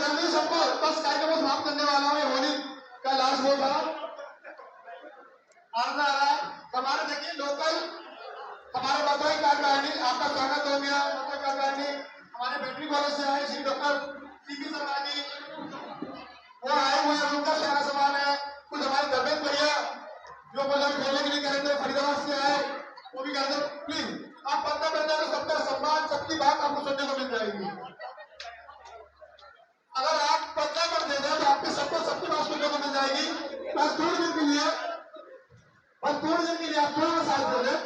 जल्दी सबको बस कार्यक्रम को समाप्त करने वाला हूँ। ये होली का लास्ट बोल था आना आ रहा है हमारे देखिए लोकल हमारे मथुराई कार्यकारिणी आपका स्वागत हो गया। मथुराई कार्यकारिणी हमारे बैटरी कॉलेज से आए श्री डॉक्टर सीपी शर्मा जी वो आए हुए हैं। उनका सारा सामान है। कुछ हमारे धर्मेंद्र भैया जो मतलब खेलने के लिए कह रहे थे फरीदाबाद से आए वो भी कहते प्लीज आप पत्ता बन जाए तो सबका सम्मान सबकी बात आपको सुनने को मिल जाएगी। अगर आप पत्ता कर दे तो आपके सबको सबकी बात सुनने को मिल जाएगी। बस थोड़ी देर के लिए आप थोड़ा सा साथ दे दें।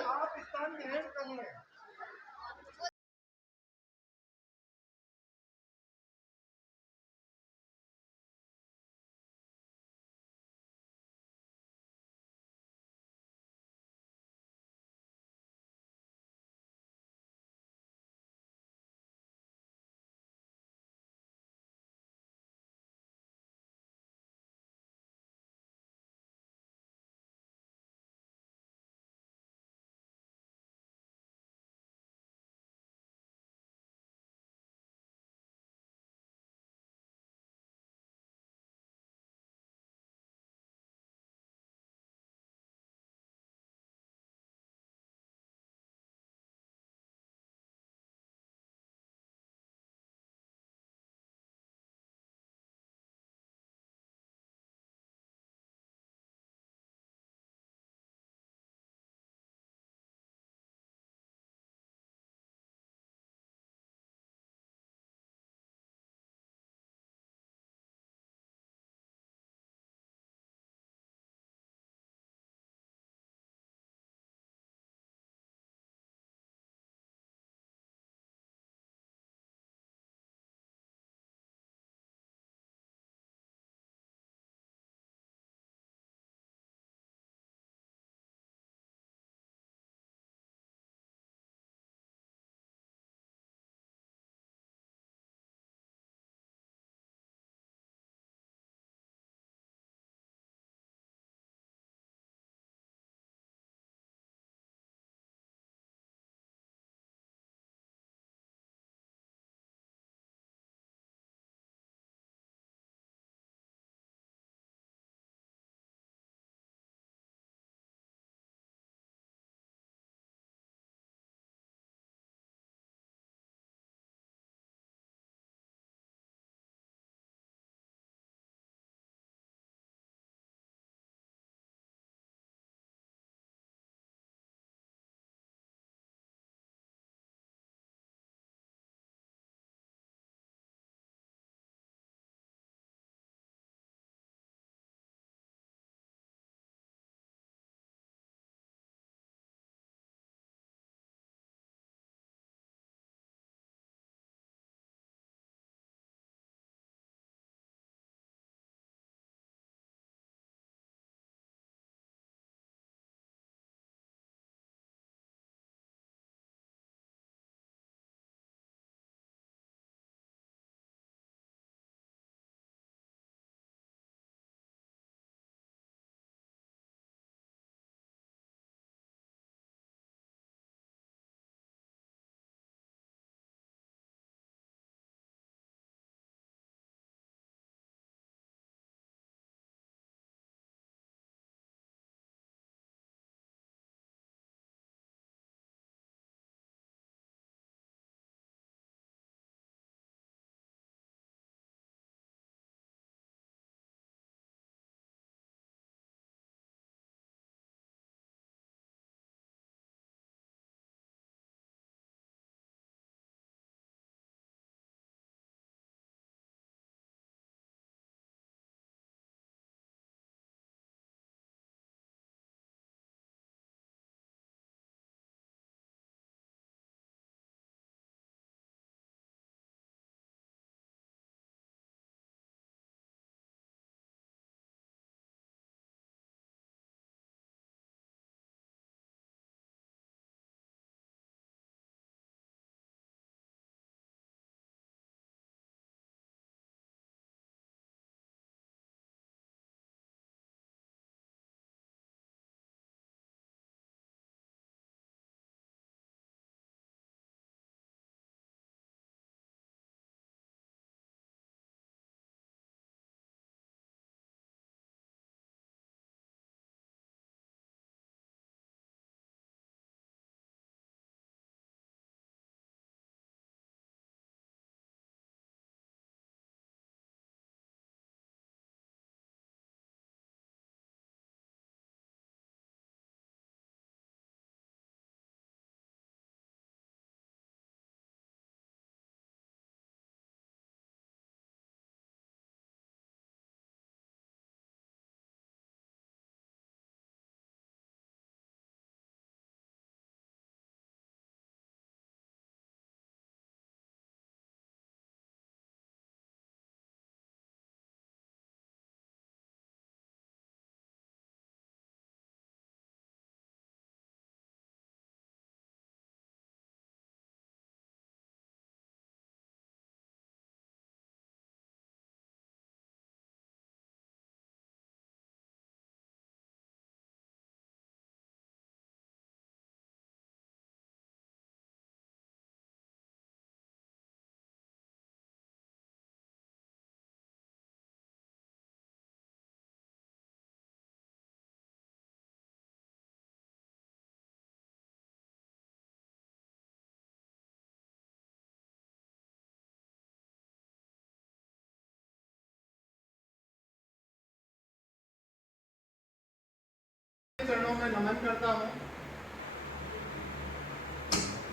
चरणों में नमन करता हूं।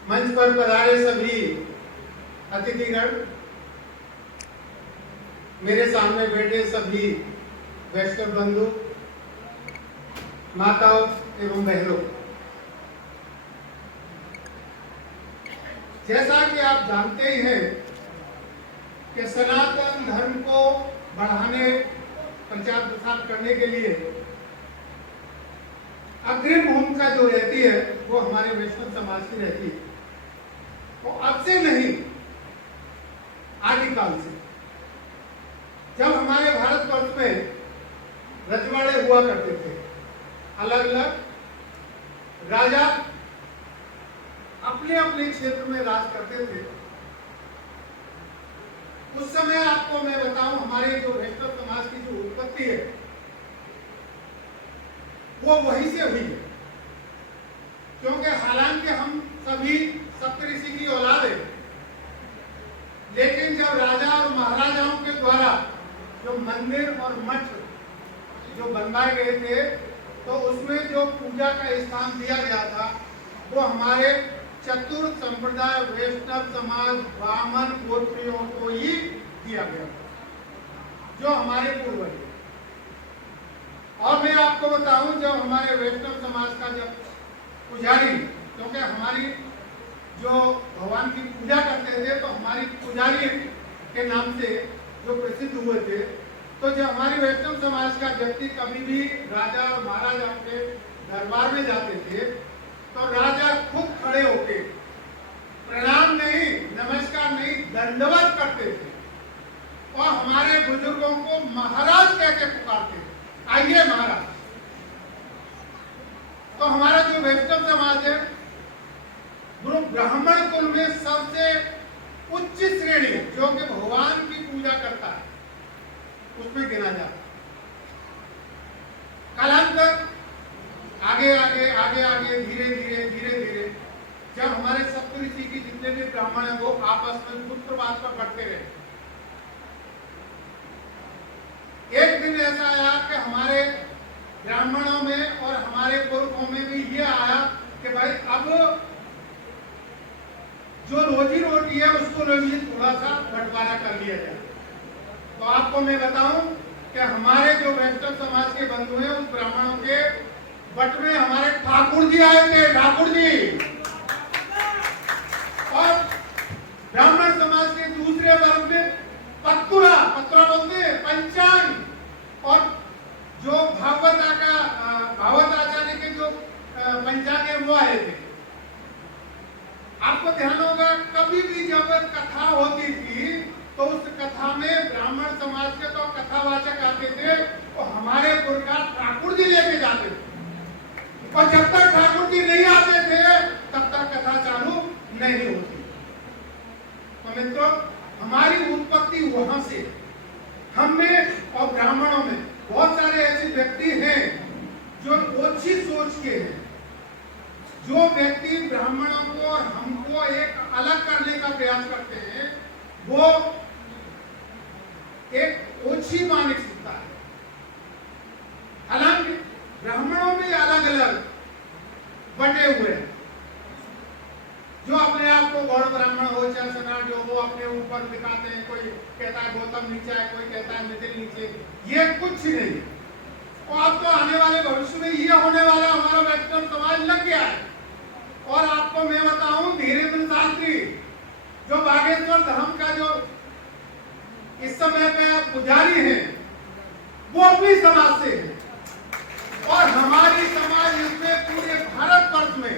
मंच पर पधारे सभी अतिथिगण, मेरे सामने बैठे सभी वैष्णव बंधु, माताओं एवं बहनों, जैसा कि आप जानते ही हैं कि सनातन धर्म को बढ़ाने, प्रचार प्रसार करने के लिए अग्रिम भूमिका जो रहती है वो हमारे वैष्णव समाज की रहती है। तो अब से नहीं, आदिकाल से, जब हमारे भारतवर्ष में रजवाड़े हुआ करते थे, अलग अलग राजा अपने अपने क्षेत्र में राज करते थे, उस समय आपको मैं बताऊं, हमारे जो वैष्णव समाज की जो उत्पत्ति है वो वहीं से हुई है। क्योंकि हालांकि हम सभी सप्तऋषि की औलाद है, लेकिन जब राजा और महाराजाओं के द्वारा जो मंदिर और मठ जो बनवाए गए थे, तो उसमें जो पूजा का स्थान दिया गया था वो हमारे चतुर्थ संप्रदाय वैष्णव समाज ब्राह्मण गोत्रियों को ही दिया गया, जो हमारे पूर्वज हैं। और मैं आपको बताऊं, जब हमारे वैष्णव समाज का जब पुजारी, क्योंकि हमारी जो भगवान की पूजा करते थे तो हमारी पुजारी के नाम से जो प्रसिद्ध हुए थे, तो जब हमारी वैष्णव समाज का व्यक्ति कभी भी राजा और महाराजा के दरबार में जाते थे तो राजा खुद खड़े होके प्रणाम नहीं, नमस्कार नहीं, दंडवत करते थे और हमारे बुजुर्गों को महाराज कह के पुकारते थे, आइए महाराज। तो हमारा जो वैष्णव समाज है गुरु ब्राह्मण कुल में सबसे उच्च श्रेणी है, जो कि भगवान की पूजा करता है, उसमें गिना जाता है। कालांतर आगे आगे आगे आगे धीरे धीरे धीरे धीरे जब हमारे सप्तऋषि की जितने भी ब्राह्मण हैं वो आपस में पुत्रवाद पर बढ़ते रहे, एक दिन ऐसा आया कि हमारे ब्राह्मणों में और हमारे पुरखों में भी ये आया कि भाई अब जो रोजी रोटी है उसको रोजी थोड़ा सा बंटवारा कर लिया जाए। तो आपको मैं बताऊं कि हमारे जो वैष्णव समाज के बंधु हैं, उस ब्राह्मणों के बट में हमारे ठाकुर जी आए थे, ठाकुर जी। और ब्राह्मण समाज के दूसरे वर्ग में पत्रा बोलते हैं, पंचांग, और जो भागवत आचार्य के जो पंचांग है वो आए थे। आपको ध्यान होगा, कभी भी जब कथा होती थी तो उस कथा में ब्राह्मण समाज के तो कथावाचक आते थे, तो हमारे पुरखा ठाकुर जी लेके जाते थे, और जब तक ठाकुर जी नहीं आते थे तब तक कथा चालू नहीं होती। तो मित्रों, हमारी उत्पत्ति वहां से, हम में और ब्राह्मणों में बहुत सारे ऐसे व्यक्ति हैं जो ओछी सोच के हैं, जो व्यक्ति ब्राह्मणों को और हमको एक अलग करने का प्रयास करते हैं, वो एक ओछी मानसिकता है। हालांकि ब्राह्मणों में अलग अलग बटे हुए हैं, जो अपने आप को गौड़ ब्राह्मण हो चाहे सनाट हो, वो अपने ऊपर दिखाते हैं। कोई कहता है गौतम नीचा है, कोई कहता है मिथिल नीचे, ये कुछ नहीं। और अब तो आने वाले भविष्य में ये होने वाला, हमारा वैष्णव समाज लग गया है। और आपको मैं बताऊं, धीरेन्द्र शास्त्री जो बागेश्वर धाम का जो इस समय पे पुजारी हैं, वो अपनी समाज से है, और हमारी समाज इसमें पूरे भारतवर्ष में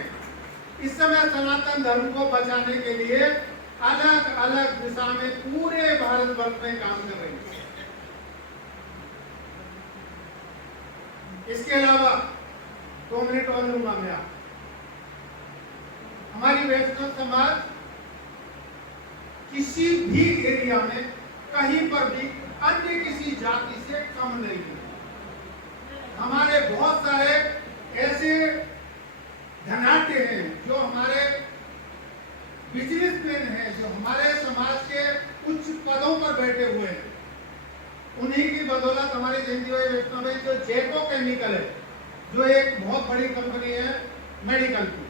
इस समय सनातन धर्म को बचाने के लिए अलग अलग दिशा में पूरे भारतवर्ष में काम कर रही है। इसके अलावा 2 मिनट और लूंगा मैं आप। हमारी वैष्णव समाज किसी भी एरिया में कहीं पर भी अन्य किसी जाति से कम नहीं है। हमारे बहुत सारे ऐसे धनाढ्य हैं, जो हमारे बिजनेसमैन हैं, जो हमारे समाज के उच्च पदों पर बैठे हुए हैं। उन्हीं की बदौलत हमारे जयंती भाई वैष्णव भाई जो जैको केमिकल है, जो एक बहुत बड़ी कंपनी है मेडिकल की।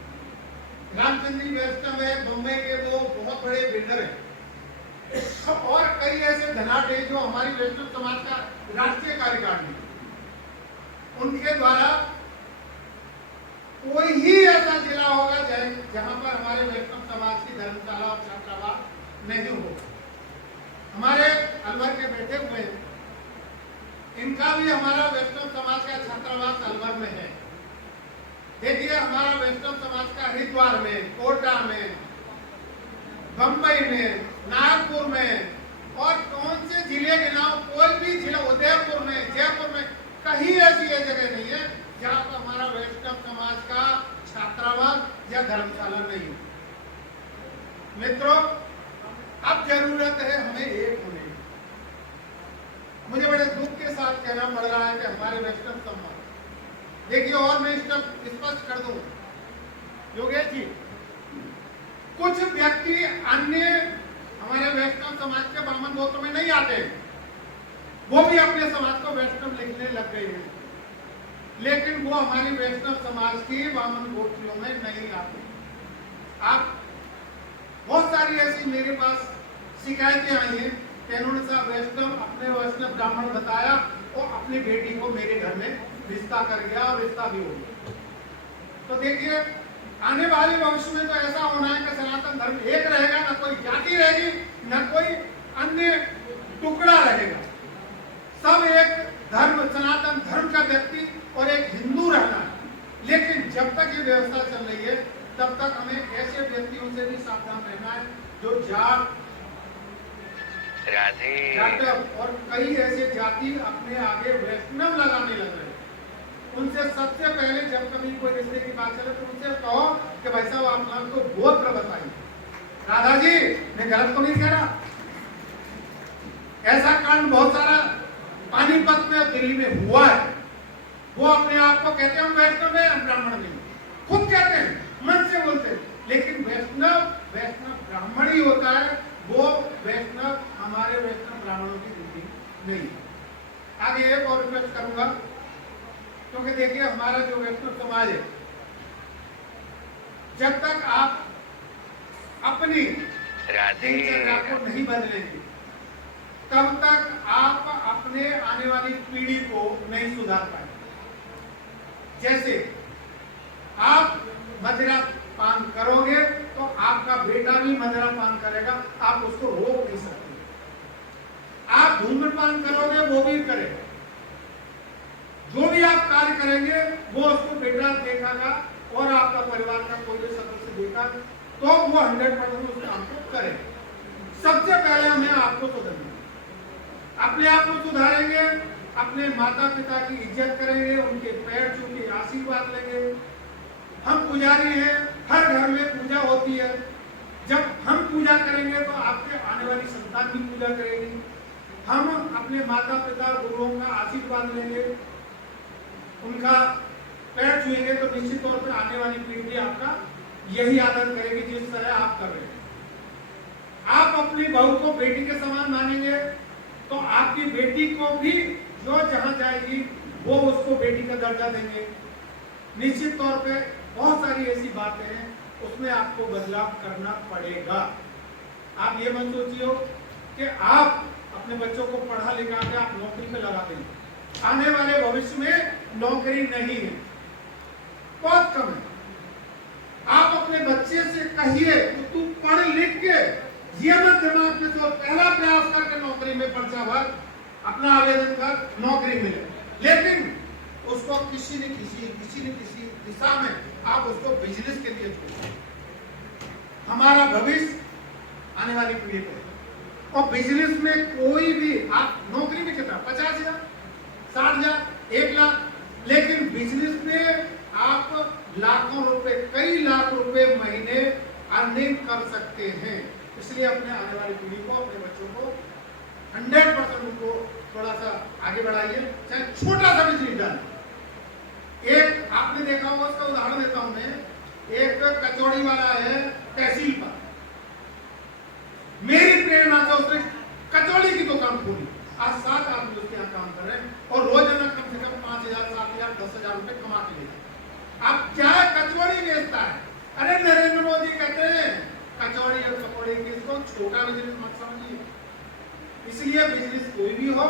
रामचंद्री वैष्णव है मुंबई के, वो बहुत बड़े बिल्डर हैं। और कई ऐसे धनाढ्य जो हमारी वैष्णव समाज का राष्ट्रीय कार्यकारिणी, उनके द्वारा कोई ही ऐसा जिला होगा जहां पर हमारे वैष्णव समाज की धर्मशाला और छात्रावास नहीं होगा। हमारे अलवर के बैठे हुए हैं, इनका भी हमारा वैष्णव समाज का छात्रावास अलवर में है। देखिए हमारा वैष्णव समाज का हरिद्वार में, कोटा में, बंबई में, नागपुर में, और कौन से जिले के नाम, कोई भी जिला, उदयपुर में, जयपुर में, कहीं ऐसी जगह नहीं है जहां पर हमारा वैष्णव समाज का छात्रावास या धर्मशाला नहीं हो। मित्रों, अब जरूरत है हमें एक होने की। मुझे बड़े दुख के साथ कहना पड़ रहा है कि हमारे वैष्णव समाज, देखिए और मैं स्पष्ट कर दूं, योगेश जी, कुछ व्यक्ति अन्य हमारे वैष्णव समाज के ब्राह्मण गोत्र में नहीं आते, वो भी अपने समाज को वैष्णव लिखने लग गए हैं, लेकिन वो हमारी वैष्णव समाज की ब्राह्मण गोत्रियों में नहीं आते। आप बहुत सारी ऐसी मेरे पास शिकायतें आई हैं कि इन्होंने साहब वैष्णव, अपने वैष्णव ब्राह्मण बताया और अपनी बेटी को मेरे घर में रिश्ता कर गया और रिश्ता भी हो गया। तो देखिए आने वाले भविष्य में तो ऐसा होना है कि सनातन धर्म एक रहेगा, ना कोई जाति रहेगी, ना कोई अन्य टुकड़ा रहेगा। सब एक धर्म, सनातन धर्म का व्यक्ति और एक हिंदू रहना है। लेकिन जब तक ये व्यवस्था चल रही है तब तक हमें ऐसे व्यक्तियों से भी सावधान रहना है जो जाट और कई ऐसे जाति अपने आगे वैष्णव लगाने लग रहे हैं। उनसे सबसे पहले जब कभी कोई रिश्ते की बात चले तो उनसे कहो कि भाई साहब आप हमको गोत्र बताइए। राधा जी, मैं गलत तो नहीं कह रहा। ऐसा कांड बहुत सारा पानीपत में और दिल्ली में हुआ है। वो अपने आप को कहते हैं हम वैष्णव हैं, हम ब्राह्मण नहीं, खुद कहते हैं, मन से बोलते हैं, लेकिन वैष्णव ब्राह्मण ही होता है। वो वैष्णव हमारे वैष्णव ब्राह्मणों की ड्यूटी नहीं। आगे एक और रिक्वेस्ट करूंगा, क्योंकि देखिए हमारा जो वैष्णव समाज है, जब तक आप अपनी दिनचर्या को नहीं बदलेंगे तब तक आप अपने आने वाली पीढ़ी को नहीं सुधार पाएंगे। जैसे आप मदिरा पान करोगे तो आपका बेटा भी मदिरा पान करेगा, आप उसको रोक नहीं सकते। आप धूम्रपान करोगे, वो भी करेगा। जो भी आप कार्य करेंगे वो उसको बेटा देखेगा और आपका परिवार का कोई भी सदस्य देखा तो वो 100% उस काम को करेगा। सबसे पहले हमें आपको सुधारना, अपने आप को सुधारेंगे, अपने माता पिता की इज्जत करेंगे, उनके पैर छू के आशीर्वाद लेंगे। हम पुजारी हैं, हर घर में पूजा होती है। जब हम पूजा करेंगे तो आपके आने वाली संतान भी पूजा करेगी। हम अपने माता पिता गुरुओं का आशीर्वाद लेंगे, उनका पैर छुएंगे तो निश्चित तौर पर आने वाली पीढ़ी आपका यही आदर करेगी जिस तरह आप कर रहे हैं। आप अपनी बहू को बेटी के समान मानेंगे तो आपकी बेटी को भी जो जहां जाएगी वो उसको बेटी का दर्जा देंगे। निश्चित तौर पे बहुत सारी ऐसी बातें हैं, उसमें आपको बदलाव करना पड़ेगा। आप ये मत सोचिए कि आप अपने बच्चों को पढ़ा लिखा के आप नौकरी पे लगा देंगे। आने वाले भविष्य में नौकरी नहीं है, बहुत कम है। आप अपने बच्चे से कहिए कि तू पढ़ लिख के ये मत दिमाग में तो पहला प्रयास करके नौकरी में पर्चा भर, अपना आवेदन कर, नौकरी मिले। लेकिन उसको किसी न किसी दिशा में आप उसको बिजनेस के लिए छोड़िए। हमारा भविष्य आने वाली पीढ़ी पर, और बिजनेस में कोई भी आप नौकरी में कितना 50,000, 60,000, 1 लाख, लेकिन बिजनेस में आप लाखों रुपए, कई लाख रुपए महीने अर्निंग कर सकते हैं। इसलिए अपने आने वाली पीढ़ी को, अपने बच्चों को 100% उनको थोड़ा सा आगे बढ़ाइए, चाहे छोटा सा बिजनेस डालें। एक आपने देखा होगा, उसका उदाहरण देता हूं मैं। एक कचौड़ी वाला है तहसील पर, मेरी प्रेरणा से उसने कचौड़ी की दुकान खोली। आज 7 आदमी उसके यहाँ काम कर रहे हैं और रोजाना कम से कम 5,000, 7,000, 10,000 पे कमा के ले। अब क्या कचौड़ी बेचता है, अरे नरेंद्र मोदी कहते हैं कचौड़ी और पकौड़ी किसको छोटा बिजनेस मत समझिए। इसलिए बिजनेस कोई भी हो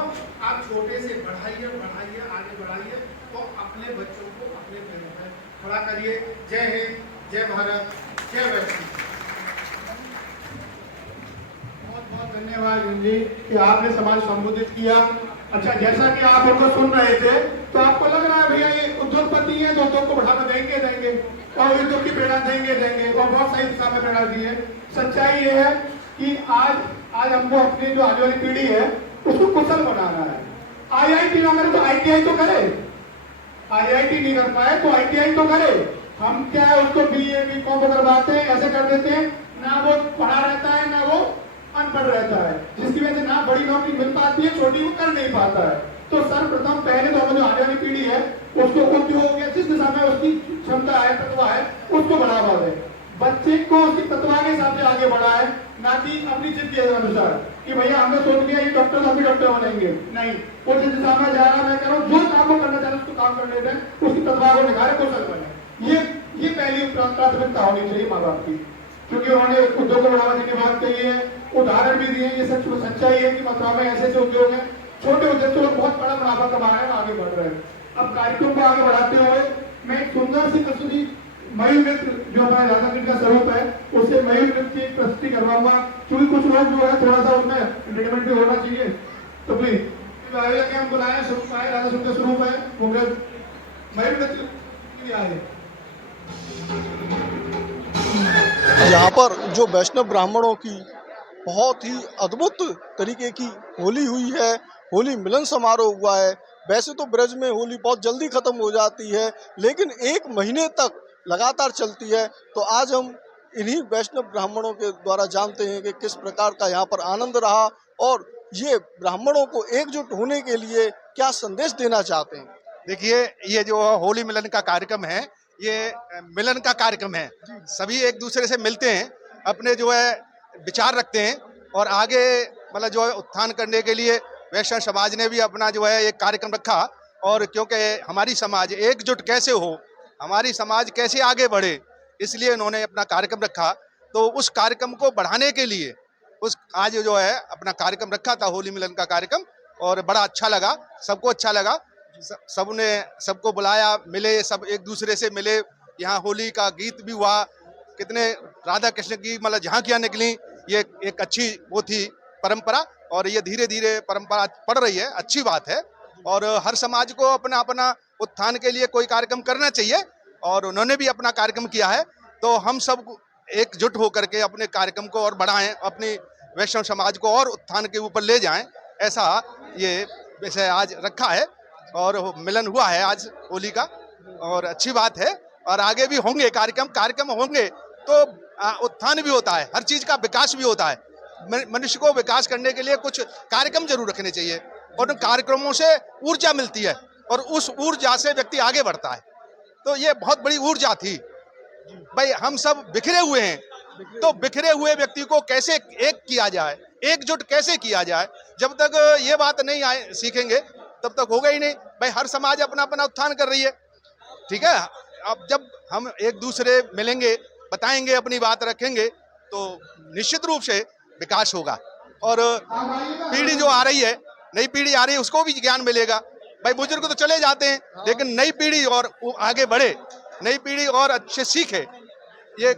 आप छोटे से बढ़ाइए बढ़ाइए आगे बढ़ाइए तो अपने बच्चों को अपने पैरों पर खड़ा करिए। जय हिंद, जय भारत, जय वैष्णव। बहुत बहुत धन्यवाद जी कि आपने समाज संबोधित किया। अच्छा, जैसा कि आप उनको सुन रहे थे तो आपको लग रहा है भैया ये उद्योगपति है जो उद्योग को बढ़ावा देंगे और उद्योग की प्रेरणा देंगे और बहुत सही दिशा में प्रेरणा दी है। सच्चाई ये है कि आज हमको अपनी जो आने वाली पीढ़ी है उसको कुशल बनाना है। IIT ना करे तो ITI तो करे, IIT नहीं कर पाए तो ITI तो करे। हम क्या है उसको BA BCom करवाते हैं, ऐसे कर देते हैं, ना वो पढ़ा रहता है ना वो अनपढ़ रहता है, जिसकी वजह से ना बड़ी नौकरी मिल पाती है, छोटी वो कर नहीं पाता है। तो सर्वप्रथम पहले तो जो आने वाली पीढ़ी है उसको उद्योग या जिस दिशा में उसकी क्षमता है तत्व है उसको बढ़ावा दे। बच्चे को उसकी तत्व के हिसाब से आगे बढ़ाए, ना कि अपनी जिद के अनुसार कि भैया हमने सोच लिया ये डॉक्टर हम भी डॉक्टर बनेंगे। नहीं, वो जिस दिशा में जा रहा मैं कह रहा हूँ जो काम को करना चाह रहा उसको काम करने दें, उसकी तत्व को निखारे कुशल बने। ये पहली प्राथमिकता होनी चाहिए माँ बाप की, क्योंकि उन्होंने उद्योग को बढ़ावा देने की बात कही है, उदाहरण भी दिए। ये सच्चाई है कि मथुरा में ऐसे उद्योग हैं, छोटे उद्योग से लोग बहुत बड़ा मुनाफा कमा रहे हैं, आगे बढ़ रहे हैं। अब कार्यक्रम को आगे बढ़ाते हुए मैं एक सुंदर सी कसूरी मयूर नृत्य जो हमारे राधा कृष्ण का स्वरूप है उससे मयूर नृत्य की प्रस्तुति करवाऊंगा, क्योंकि कुछ लोग जो है थोड़ा सा उसमें एंटरटेनमेंट भी होना चाहिए। तो प्लीज हम बुलाए स्वरूप है, राधा कृष्ण का स्वरूप है, वो मयूर नृत्य आए। यहाँ पर जो वैष्णव ब्राह्मणों की बहुत ही अद्भुत तरीके की होली हुई है, होली मिलन समारोह हुआ है। वैसे तो ब्रज में होली बहुत जल्दी खत्म हो जाती है, लेकिन 1 महीने तक लगातार चलती है। तो आज हम इन्हीं वैष्णव ब्राह्मणों के द्वारा जानते हैं कि किस प्रकार का यहाँ पर आनंद रहा और ये ब्राह्मणों को एकजुट होने के लिए क्या संदेश देना चाहते हैं। देखिए, ये जो होली मिलन का कार्यक्रम है ये मिलन का कार्यक्रम है। सभी एक दूसरे से मिलते हैं, अपने जो है विचार रखते हैं और आगे मतलब जो है उत्थान करने के लिए वैष्णव समाज ने भी अपना जो है एक कार्यक्रम रखा। और क्योंकि हमारी समाज एकजुट कैसे हो, हमारी समाज कैसे आगे बढ़े, इसलिए इन्होंने अपना कार्यक्रम रखा। तो उस कार्यक्रम को बढ़ाने के लिए आज जो है अपना कार्यक्रम रखा था, होली मिलन का कार्यक्रम, और बड़ा अच्छा लगा, सबको अच्छा लगा। सबने सबको बुलाया, मिले, सब एक दूसरे से मिले। यहाँ होली का गीत भी हुआ, कितने राधा कृष्ण की मतलब झांकियाँ निकली। ये एक अच्छी वो थी परंपरा और ये धीरे धीरे परंपरा पड़ रही है, अच्छी बात है। और हर समाज को अपना अपना उत्थान के लिए कोई कार्यक्रम करना चाहिए और उन्होंने भी अपना कार्यक्रम किया है। तो हम सब एकजुट होकर के अपने कार्यक्रम को और बढ़ाएं, अपनी वैष्णव समाज को और उत्थान के ऊपर ले जाएं, ऐसा ये वैसे आज रखा है और मिलन हुआ है आज होली का, और अच्छी बात है। और आगे भी होंगे कार्यक्रम होंगे तो उत्थान भी होता है, हर चीज का विकास भी होता है। मनुष्य को विकास करने के लिए कुछ कार्यक्रम जरूर रखने चाहिए और उन कार्यक्रमों से ऊर्जा मिलती है और उस ऊर्जा से व्यक्ति आगे बढ़ता है। तो ये बहुत बड़ी ऊर्जा थी भाई। हम सब बिखरे हुए हैं, तो बिखरे हुए व्यक्ति को कैसे एक किया जाए, एकजुट कैसे किया जाए, जब तक ये बात नहीं सीखेंगे तब तक होगा ही नहीं भाई। हर समाज अपना अपना उत्थान कर रही है, ठीक है। अब जब हम एक दूसरे मिलेंगे, बताएंगे, अपनी बात रखेंगे, तो निश्चित रूप से विकास होगा। और पीढ़ी जो आ रही है, नई पीढ़ी आ रही है, उसको भी ज्ञान मिलेगा भाई। बुजुर्ग तो चले जाते हैं, लेकिन नई पीढ़ी और आगे बढ़े, नई पीढ़ी और अच्छे सीखे, ये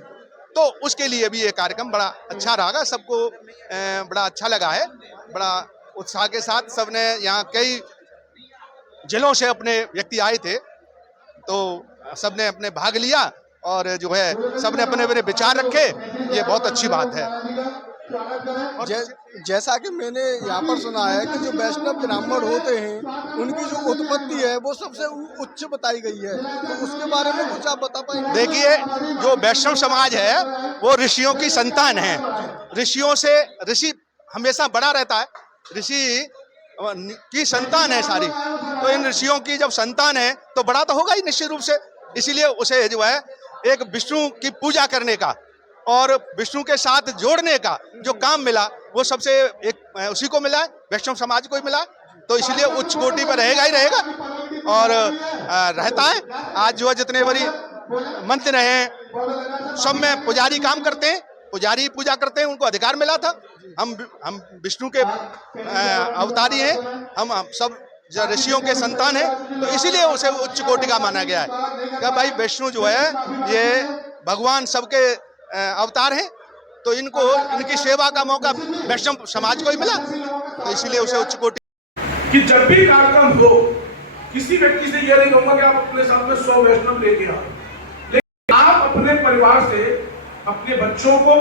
तो उसके लिए भी ये कार्यक्रम बड़ा अच्छा रहा। सबको बड़ा अच्छा लगा है, बड़ा उत्साह के साथ सबने, यहाँ कई जिलों से अपने व्यक्ति आए थे, तो सबने अपने भाग लिया और जो है सबने अपने अपने विचार रखे, ये बहुत अच्छी बात है। जैसा कि मैंने यहाँ पर सुना है कि जो वैष्णव ब्राह्मण होते हैं उनकी जो उत्पत्ति है वो सबसे उच्च बताई गई है, तो उसके बारे में कुछ आप बता पाएंगे। देखिए, जो वैष्णव समाज है वो ऋषियों की संतान है। ऋषियों से ऋषि हमेशा बड़ा रहता है, ऋषि की संतान है सारी। तो इन ऋषियों की जब संतान है तो बड़ा तो होगा ही निश्चित रूप से। इसीलिए उसे जो है एक विष्णु की पूजा करने का और विष्णु के साथ जोड़ने का जो काम मिला, वो सबसे एक उसी को मिला है, वैष्णव समाज को ही मिला। तो इसलिए उच्च कोटि पर रहेगा ही रहेगा। और रहता है। आज जो है जितने बड़ी मंत्र हैं सब में पुजारी काम करते हैं, पुजारी पूजा करते हैं, उनको अधिकार मिला था। हम विष्णु के अवतारी हैं, हम सब ऋषियों के संतान हैं, तो इसीलिए उसे उच्च कोटि का माना गया है कि भाई विष्णु जो है ये भगवान सबके अवतार हैं, तो इनको इनकी सेवा का मौका वैष्णव समाज को ही मिला, तो इसीलिए उसे उच्च कोटि। कि जब भी कार्यक्रम हो, किसी व्यक्ति से यह नहीं कहूंगा कि आप अपने साथ में 100 वैष्णव लेके आओ, लेकिन आप अपने परिवार से अपने बच्चों को,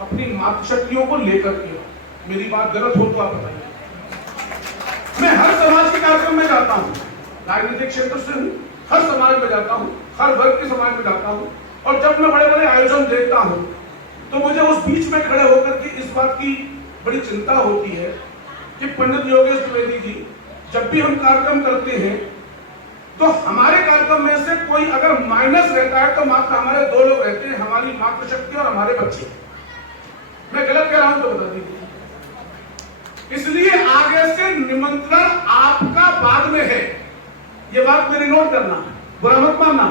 अपनी मातृशक्तियों को लेकर के आओ। मेरी बात गलत हो तो आप बताइए। मैं हर समाज के कार्यक्रम में जाता हूँ, राजनीतिक क्षेत्र से हूँ, हर समाज में जाता हूँ, हर वर्ग के समाज में जाता हूँ, और जब मैं बड़े बड़े आयोजन देखता हूँ तो मुझे उस बीच में खड़े होकर के इस बात की बड़ी चिंता होती है कि पंडित योगेश द्विवेदी जी, जब भी हम कार्यक्रम करते हैं तो हमारे कार्यक्रम में से कोई अगर माइनस रहता है तो मात्र हमारे 2 लोग रहते हैं, हमारी मातृशक्ति और हमारे बच्चे। मैं गलत कह रहा हूं तो बता दीजिए। इसलिए आगे से निमंत्रण आपका बाद में है, ये बात मेरी नोट करना, बुरा मत मानना।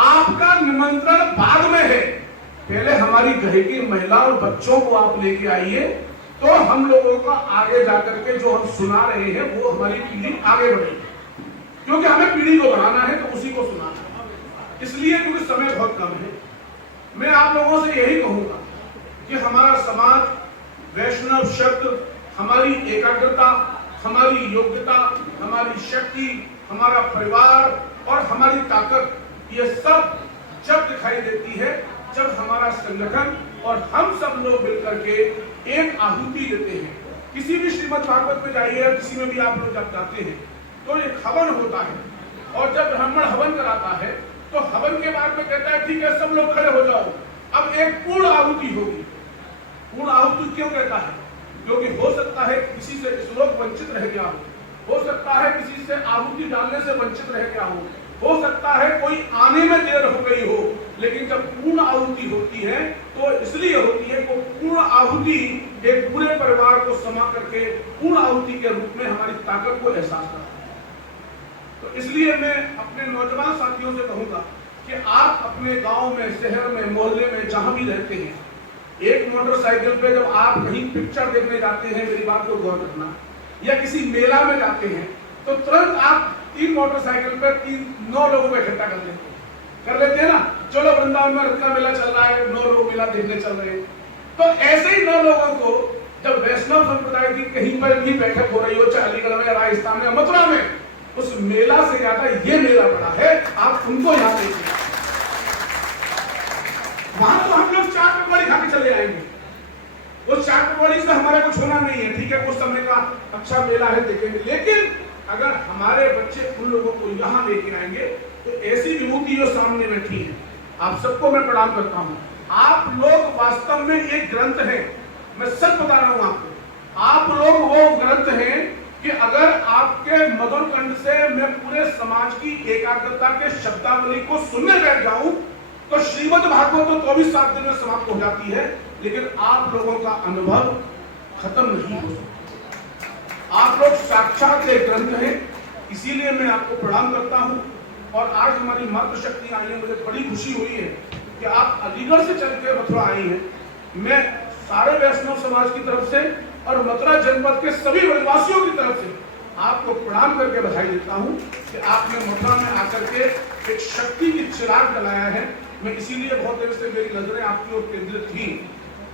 आपका निमंत्रण बाद में है, पहले हमारी घर की महिला और बच्चों को आप लेके आइए, तो हम लोगों को आगे जाकर के जो हम सुना रहे हैं वो हमारी पीढ़ी आगे बढ़ेगी, क्योंकि हमें पीढ़ी को बढ़ाना है तो उसी को सुनाना है। इसलिए क्योंकि समय बहुत कम है, मैं आप लोगों से यही कहूंगा कि हमारा समाज वैष्णव शब्द, हमारी एकाग्रता, हमारी योग्यता, हमारी शक्ति, हमारा परिवार और हमारी ताकत, ये सब जब दिखाई देती है जब हमारा संगठन और हम सब लोग मिलकर के एक आहुति देते हैं। किसी भी श्रीमद् भागवत में जाइए या किसी में भी आप लोग जब जाते हैं तो एक हवन होता है, और जब ब्राह्मण हवन कराता है तो हवन के बाद में कहता है ठीक है सब लोग खड़े हो जाओ, अब एक पूर्ण आहुति होगी। पूर्ण आहुति क्यों कहता है? क्योंकि हो सकता है किसी से श्लोक वंचित रह गया हो सकता है किसी से आहुति डालने से वंचित रह गया हो सकता है कोई आने में देर हो गई हो, लेकिन जब पूर्ण आहुति होती है तो इसलिए होती है कि पूर्ण आहुति एक पूरे परिवार को समा करके पूर्ण आहुति के रूप में हमारी ताकत को एहसास करता है। तो इसलिए मैं अपने नौजवान साथियों से कहूंगा कि आप अपने गांव में, शहर में, मोहल्ले में जहां भी रहते हैं, एक मोटरसाइकिल पे जब आप कहीं पिक्चर देखने जाते हैं, मेरी बात को गौर करना, या किसी मेला में जाते हैं तो तुरंत आप 3 मोटरसाइकिल पे 9 लोगों को इकट्ठा कर लेते हैं ना। चलो वृंदावन में रथ का मेला चल रहा है, 9 लोग मेला देखने चल रहे हैं, तो ऐसे ही 9 लोगों को जब वैष्णव संप्रदाय की कहीं पर भी बैठक हो रही हो, चाहे अलीगढ़ में, राजस्थान में, मथुरा में, उस मेला से ज्यादा ये मेला बड़ा है, आप उनको यहाँ देखिए। वहां तो हम लोग चाट पकौड़ी खा के चले आएंगे, उस चाट पकौड़ी से हमारा कुछ होना नहीं है, ठीक है, उस समय का अच्छा मेला है देखेंगे, लेकिन अगर हमारे बच्चे उन लोगों को यहाँ लेके आएंगे तो ऐसी विभूति जो सामने बैठी है, आप सबको मैं प्रणाम करता हूँ। आप लोग वास्तव में एक ग्रंथ है, मैं सच बता रहा हूँ आपको, आप लोग वो ग्रंथ हैं कि अगर आपके मधुर कंठ से मैं पूरे समाज की एकाग्रता के शब्दावली को सुनने बैठ जाऊं तो श्रीमद् भागवत तो भी 7 दिन में समाप्त हो जाती है, लेकिन आप लोगों का अनुभव खत्म नहीं हो सकता। आप लोग साक्षात एक ग्रंथ हैं, इसीलिए मैं आपको प्रणाम करता हूं। और आज हमारी मातृशक्ति आई है, मुझे बड़ी खुशी हुई है कि आप अलीगढ़ से चल के मथुरा आई हैं। मैं सारे वैष्णव समाज की तरफ से और मथुरा जनपद के सभी ब्रजवासियों की तरफ से आपको प्रणाम करके बधाई देता हूं कि आपने मथुरा में आकर के एक शक्ति की चिराग जलाया है। मैं इसीलिए बहुत देर से मेरी नजरें आपकी ओर केंद्रित थी,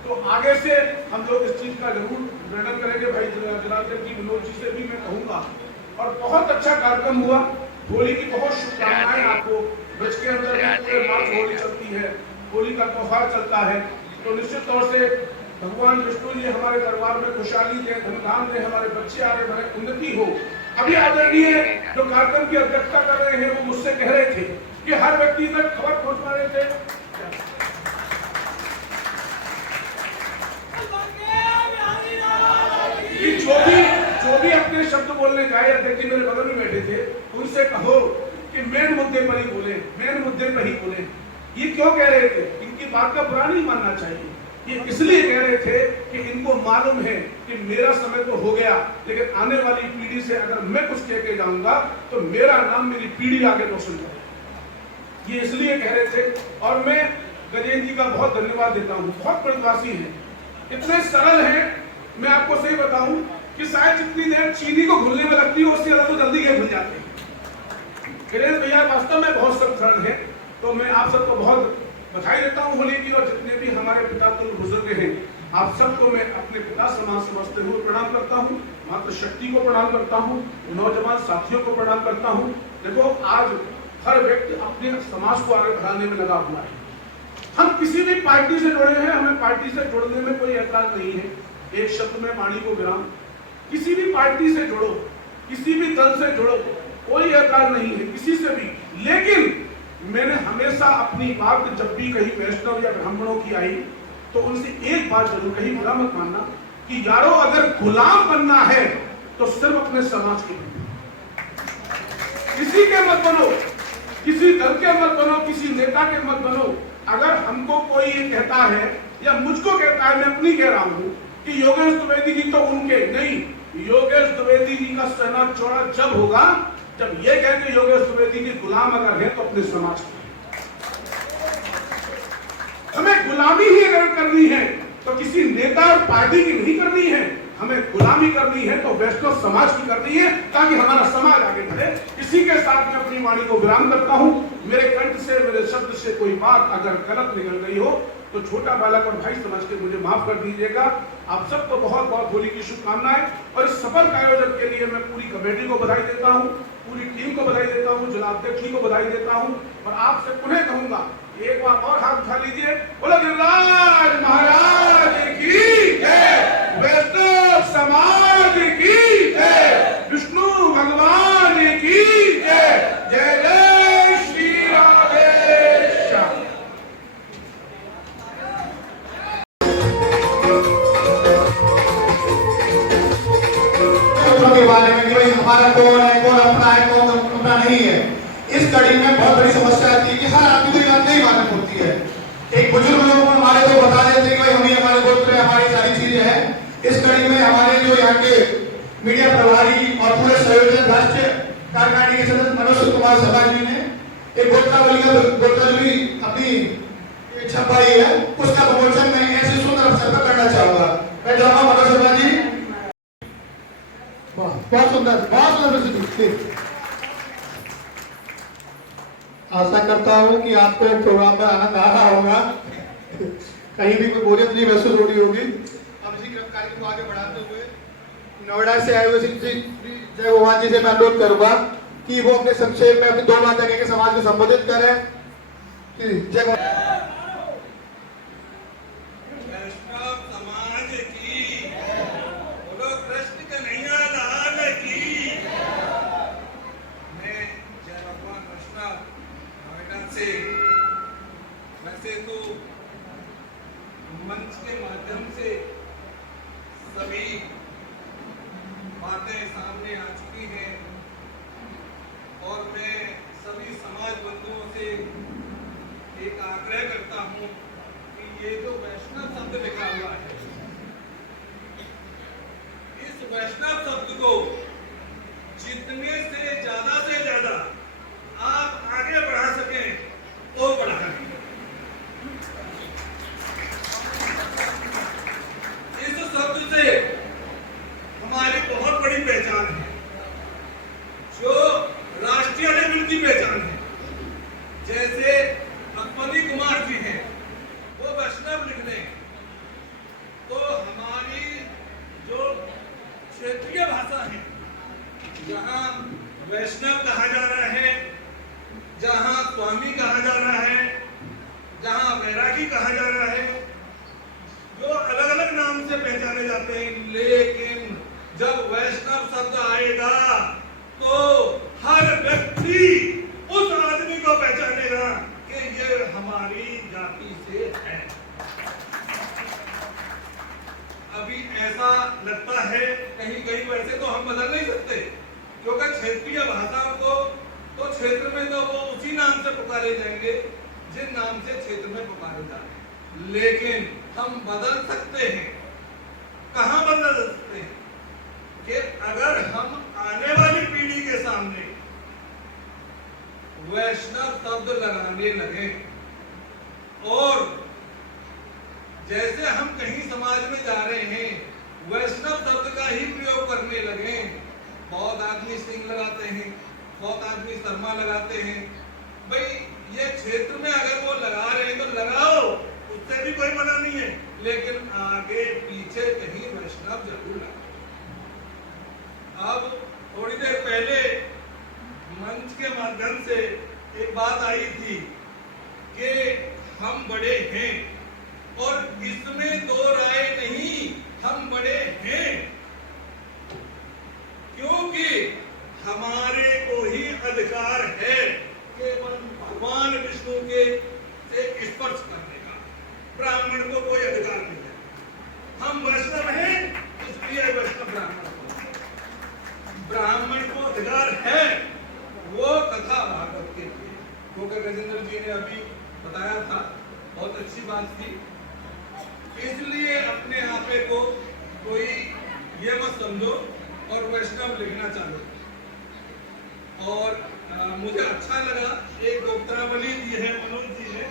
तो आगे से हम लोग इस चीज का जरूर वर्णन करेंगे। भाई जनार्दन जी, विनोद जी से भी मैं कहूंगा, और बहुत अच्छा कार्यक्रम हुआ। होली की बहुत शुभकामनाएं आपको। ब्रज के अंदर पूरे मार्च होली चलती है, होली का त्योहार चलता है, तो निश्चित तौर से भगवान विष्णु जी हमारे दरबार में खुशहाली दे, धनधान दे, हमारे बच्चे आ रहे हैं, उन्नति हो। अभी आदरणीय जो कार्यक्रम की अध्यक्षता कर रहे हैं वो मुझसे कह रहे थे कि हर व्यक्ति तक खबर पहुंचा रहे थे। कि जो भी अपने शब्द बोलने जाए, अध्यक्ष मेरे बगल में बैठे थे, उनसे कहो कि मेन मुद्दे पर ही बोले, मेन मुद्दे पर ही बोले। ये क्यों कह रहे थे? इनकी बात का बुरा नहीं मानना चाहिए, ये इसलिए कह रहे थे कि इनको मालूम है कि मेरा समय तो हो गया, लेकिन आने वाली पीढ़ी से अगर मैं कुछ कह के जाऊंगा तो मेरा नाम मेरी पीढ़ी आगे रोशन करेगी। ये इसलिए कह रहे थे। और मैं गजेंद्र जी का बहुत धन्यवाद देता हूँ, बहुत प्रवासी हैं, इतने सरल हैं। मैं आपको सही बताऊं कि शायद जितनी देर चीनी को घुलने में लगती है उससे ज्यादा तो जल्दी ये घुल जाते हैं। गणेश भैया वास्तव में बहुत सब सरल है। तो मैं आप सबको बहुत बधाई देता हूँ होली की, और जितने भी हमारे पिता तुल्य बुजुर्ग हैं आप सबको मैं अपने पिता समान समझते हुए प्रणाम करता हूँ, मातृशक्ति को प्रणाम करता हूँ, नौजवान साथियों को प्रणाम करता हूँ। देखो आज हर व्यक्ति अपने समाज को आगे बढ़ाने में लगा हुआ है। हम किसी भी पार्टी से जुड़े हैं, हमें पार्टी से जुड़ने में कोई ऐतराज नहीं है। एक शब्द में वाणी को विराम, किसी भी पार्टी से जुड़ो, किसी भी दल से जुड़ो, कोई ऐतराज नहीं है किसी से भी। लेकिन मैंने हमेशा अपनी बात जब भी कहीं वैष्णव या ब्राह्मणों की आई तो उनसे एक बात जरूर कही, बुरा मत मानना, कि यारो अगर गुलाम बनना है तो सिर्फ अपने समाज के बनो, किसी के मत बनो, किसी दल के मत बनो, किसी नेता के मत बनो। अगर हमको कोई ये कहता है या मुझको कहता है, मैं अपनी कह रहा हूं कि योगेश द्विवेदी जी तो उनके नहीं, योगेश द्विवेदी जी का सेना चौड़ा जब होगा जब ये कहेंगे योगेश द्विवेदी के गुलाम अगर है तो अपने समाज के। हमें गुलामी ही अगर करनी है तो किसी नेता और पार्टी की नहीं करनी है, हमें गुलामी करनी है तो वैष्णव समाज की करनी है, ताकि हमारा समाज आगे बढ़े। इसी के साथ मैं अपनी वाणी को विराम करता हूं। मेरे कंठ से, मेरे शब्द से कोई बात अगर गलत निकल गई हो तो छोटा बालक और भाई समझ के मुझे माफ कर दीजिएगा। आप सबको बहुत बहुत होली की शुभकामनाएं। और इस सफल आयोजन के लिए मैं पूरी कमेटी को बधाई देता हूं, पूरी टीम को बधाई देता हूं, जिलाध्यक्ष जी को बधाई देता हूं। और आपसे पुनः कहूंगा, एक बार और हाथ उठा लीजिए, बोलो गिरिराज महाराज की जय, वैष्णव समाज की जय, विष्णु भगवान की जय। जय जय श्री राधेश्याम। के बारे में कि भाई हमारा कौन है, कौन अपना है, कौन अपना नहीं है। इस कड़ी में बहुत बड़ी समस्या आती है कि हर आदमी को ये बात नहीं मालूम होती है। एक बुजुर्ग लोग हमारे को बता देते हैं कि भाई हमें हमारे गोत्र है, हमारी सारी चीजें हैं। इस कड़ी में हमारे जो यहाँ के मीडिया प्रभारी और पूरे संयोजन राष्ट्रीय कार्यकारिणी के सदस्य मनोज कुमार सभा जी ने एक गोत्रावली अपनी छपाई है, उसका प्रमोशन मैं ऐसे सुंदर अवसर पर करना चाहूंगा। मैं चाहूंगा मनोज सभा जी, बहुत सुंदर प्रस्तुति। आशा करता हूँ कि आपको प्रोग्राम में आनंद आ रहा होगा, कहीं भी कोई बोरियत नहीं महसूस हो रही होगी। अब इसी कार्यक्रम को आगे बढ़ाते हुए नोएडा से आए हुए श्री जय भगवान जी से मैं अनुरोध करूंगा कि वो अपने संक्षेप में अपनी 2 बातें कहकर समाज को संबोधित करें। जय वैसे तो मंच के माध्यम से सभी बातें सामने आ चुकी हैं और मैं सभी समाज बंधुओं से एक आग्रह करता हूं कि ये जो वैष्णव शब्द लिखा हुआ है, इस वैष्णव शब्द को जितने से ज्यादा आप आगे बढ़ा सकें वो बढ़ाएं। इस शब्द से हमारी बहुत बड़ी पहचान है, जो राष्ट्रीय लेवल की पहचान है। जैसे अश्विनी कुमार जी हैं, वो वैष्णव लिख दें तो हमारी जो क्षेत्रीय भाषा है, जहां वैष्णव कहा जा रहा है, जहां स्वामी कहा जा रहा है, जहां वैरागी कहा जा रहा है, जो अलग अलग नाम से पहचाने जाते हैं, लेकिन जब वैष्णव शब्द आएगा तो हर व्यक्ति उस आदमी को पहचानेगा कि ये हमारी जाति से है। अभी ऐसा लगता है कहीं कहीं, वैसे तो हम बदल नहीं सकते, क्योंकि क्षेत्रीय भाषाओं को तो क्षेत्र में तो वो उसी नाम से पुकारे जाएंगे जिन नाम से क्षेत्र में पुकारे जा रहे हैं। लेकिन हम बदल सकते हैं। कहां बदल सकते हैं कि अगर हम आने वाली पीढ़ी के सामने वैष्णव शब्द लगाने लगे और जैसे हम कहीं समाज में जा रहे हैं वैष्णव शब्द का ही प्रयोग करने लगे, बहुत आदमी सिंह लगाते हैं, बहुत आदमी शर्मा लगाते हैं। भाई ये क्षेत्र में अगर वो लगा रहे हैं तो लगाओ, उससे भी कोई मना नहीं है, लेकिन आगे पीछे कहीं वैष्णव जरूर लगाओ। अब थोड़ी देर पहले मंच के माध्यम से एक बात आई थी कि हम बड़े हैं और इसमें दो राय नहीं, हम बड़े हैं क्योंकि हमारे को ही अधिकार है केवल भगवान विष्णु के से स्पर्श करने का, ब्राह्मण को कोई अधिकार नहीं है। हम वैष्णव हैं इसलिए वैष्णव ब्राह्मण को अधिकार है वो कथा भागवत के लिए, क्योंकि गजेंद्र जी ने अभी बताया था, बहुत अच्छी बात थी। इसलिए अपने आपे को कोई ये मत समझो और वैष्णव लिखना चाहो। और मुझे अच्छा लगा एक गोत्रावली दी है मनोज जी ने,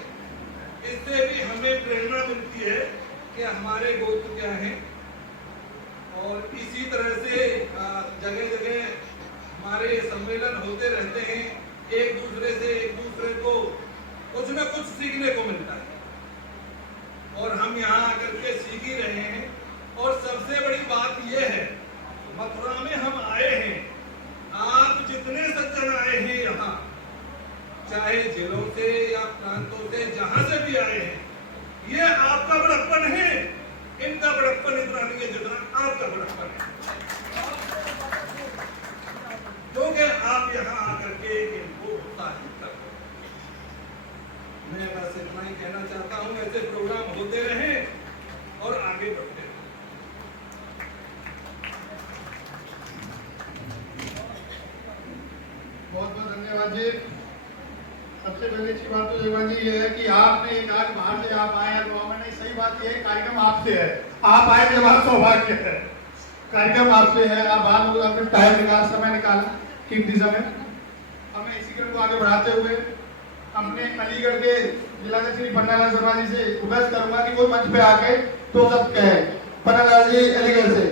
इससे भी हमें प्रेरणा मिलती है कि हमारे गोत्र क्या है। और इसी तरह से जगह जगह हमारे सम्मेलन होते रहते हैं, एक दूसरे को कुछ न कुछ सीखने को मिलता है और हम यहाँ आकर के सीख ही रहे हैं। और सबसे बड़ी बात यह है, मथुरा में हम आए हैं, आप जितने सज्जन आए हैं यहाँ, चाहे जिलों से या प्रांतों से जहां से भी आए हैं, ये आपका बड़प्पन है, इनका बड़प्पन इतना नहीं है जितना आपका बड़प्पन है, क्योंकि आप यहाँ आकर के इनको उत्साहित करते हैं। मैं बस इतना ही कहना चाहता हूँ, ऐसे प्रोग्राम होते रहे और आगे बढ़ते रहे। बहुत बहुत धन्यवाद जी। सबसे पहले अच्छी बात तो जयवान जी ये है कि आपने एक आज बाहर से आप आए हैं, तो मैंने सही बात ये है कार्यक्रम आपसे है, आप आए तो हमारा सौभाग्य है, कार्यक्रम आपसे है, आप बाहर लोग अपने टाइम निकाला, समय निकाला, कीमती समय। हमें इसी क्रम को आगे बढ़ाते हुए अपने अलीगढ़ के जिलाध्यक्ष श्री पन्नालाल शर्मा जी से रिक्वेस्ट करूंगा कि कोई मंच पे आके तो सब कहे। पन्नालाल जी अलीगढ़ से,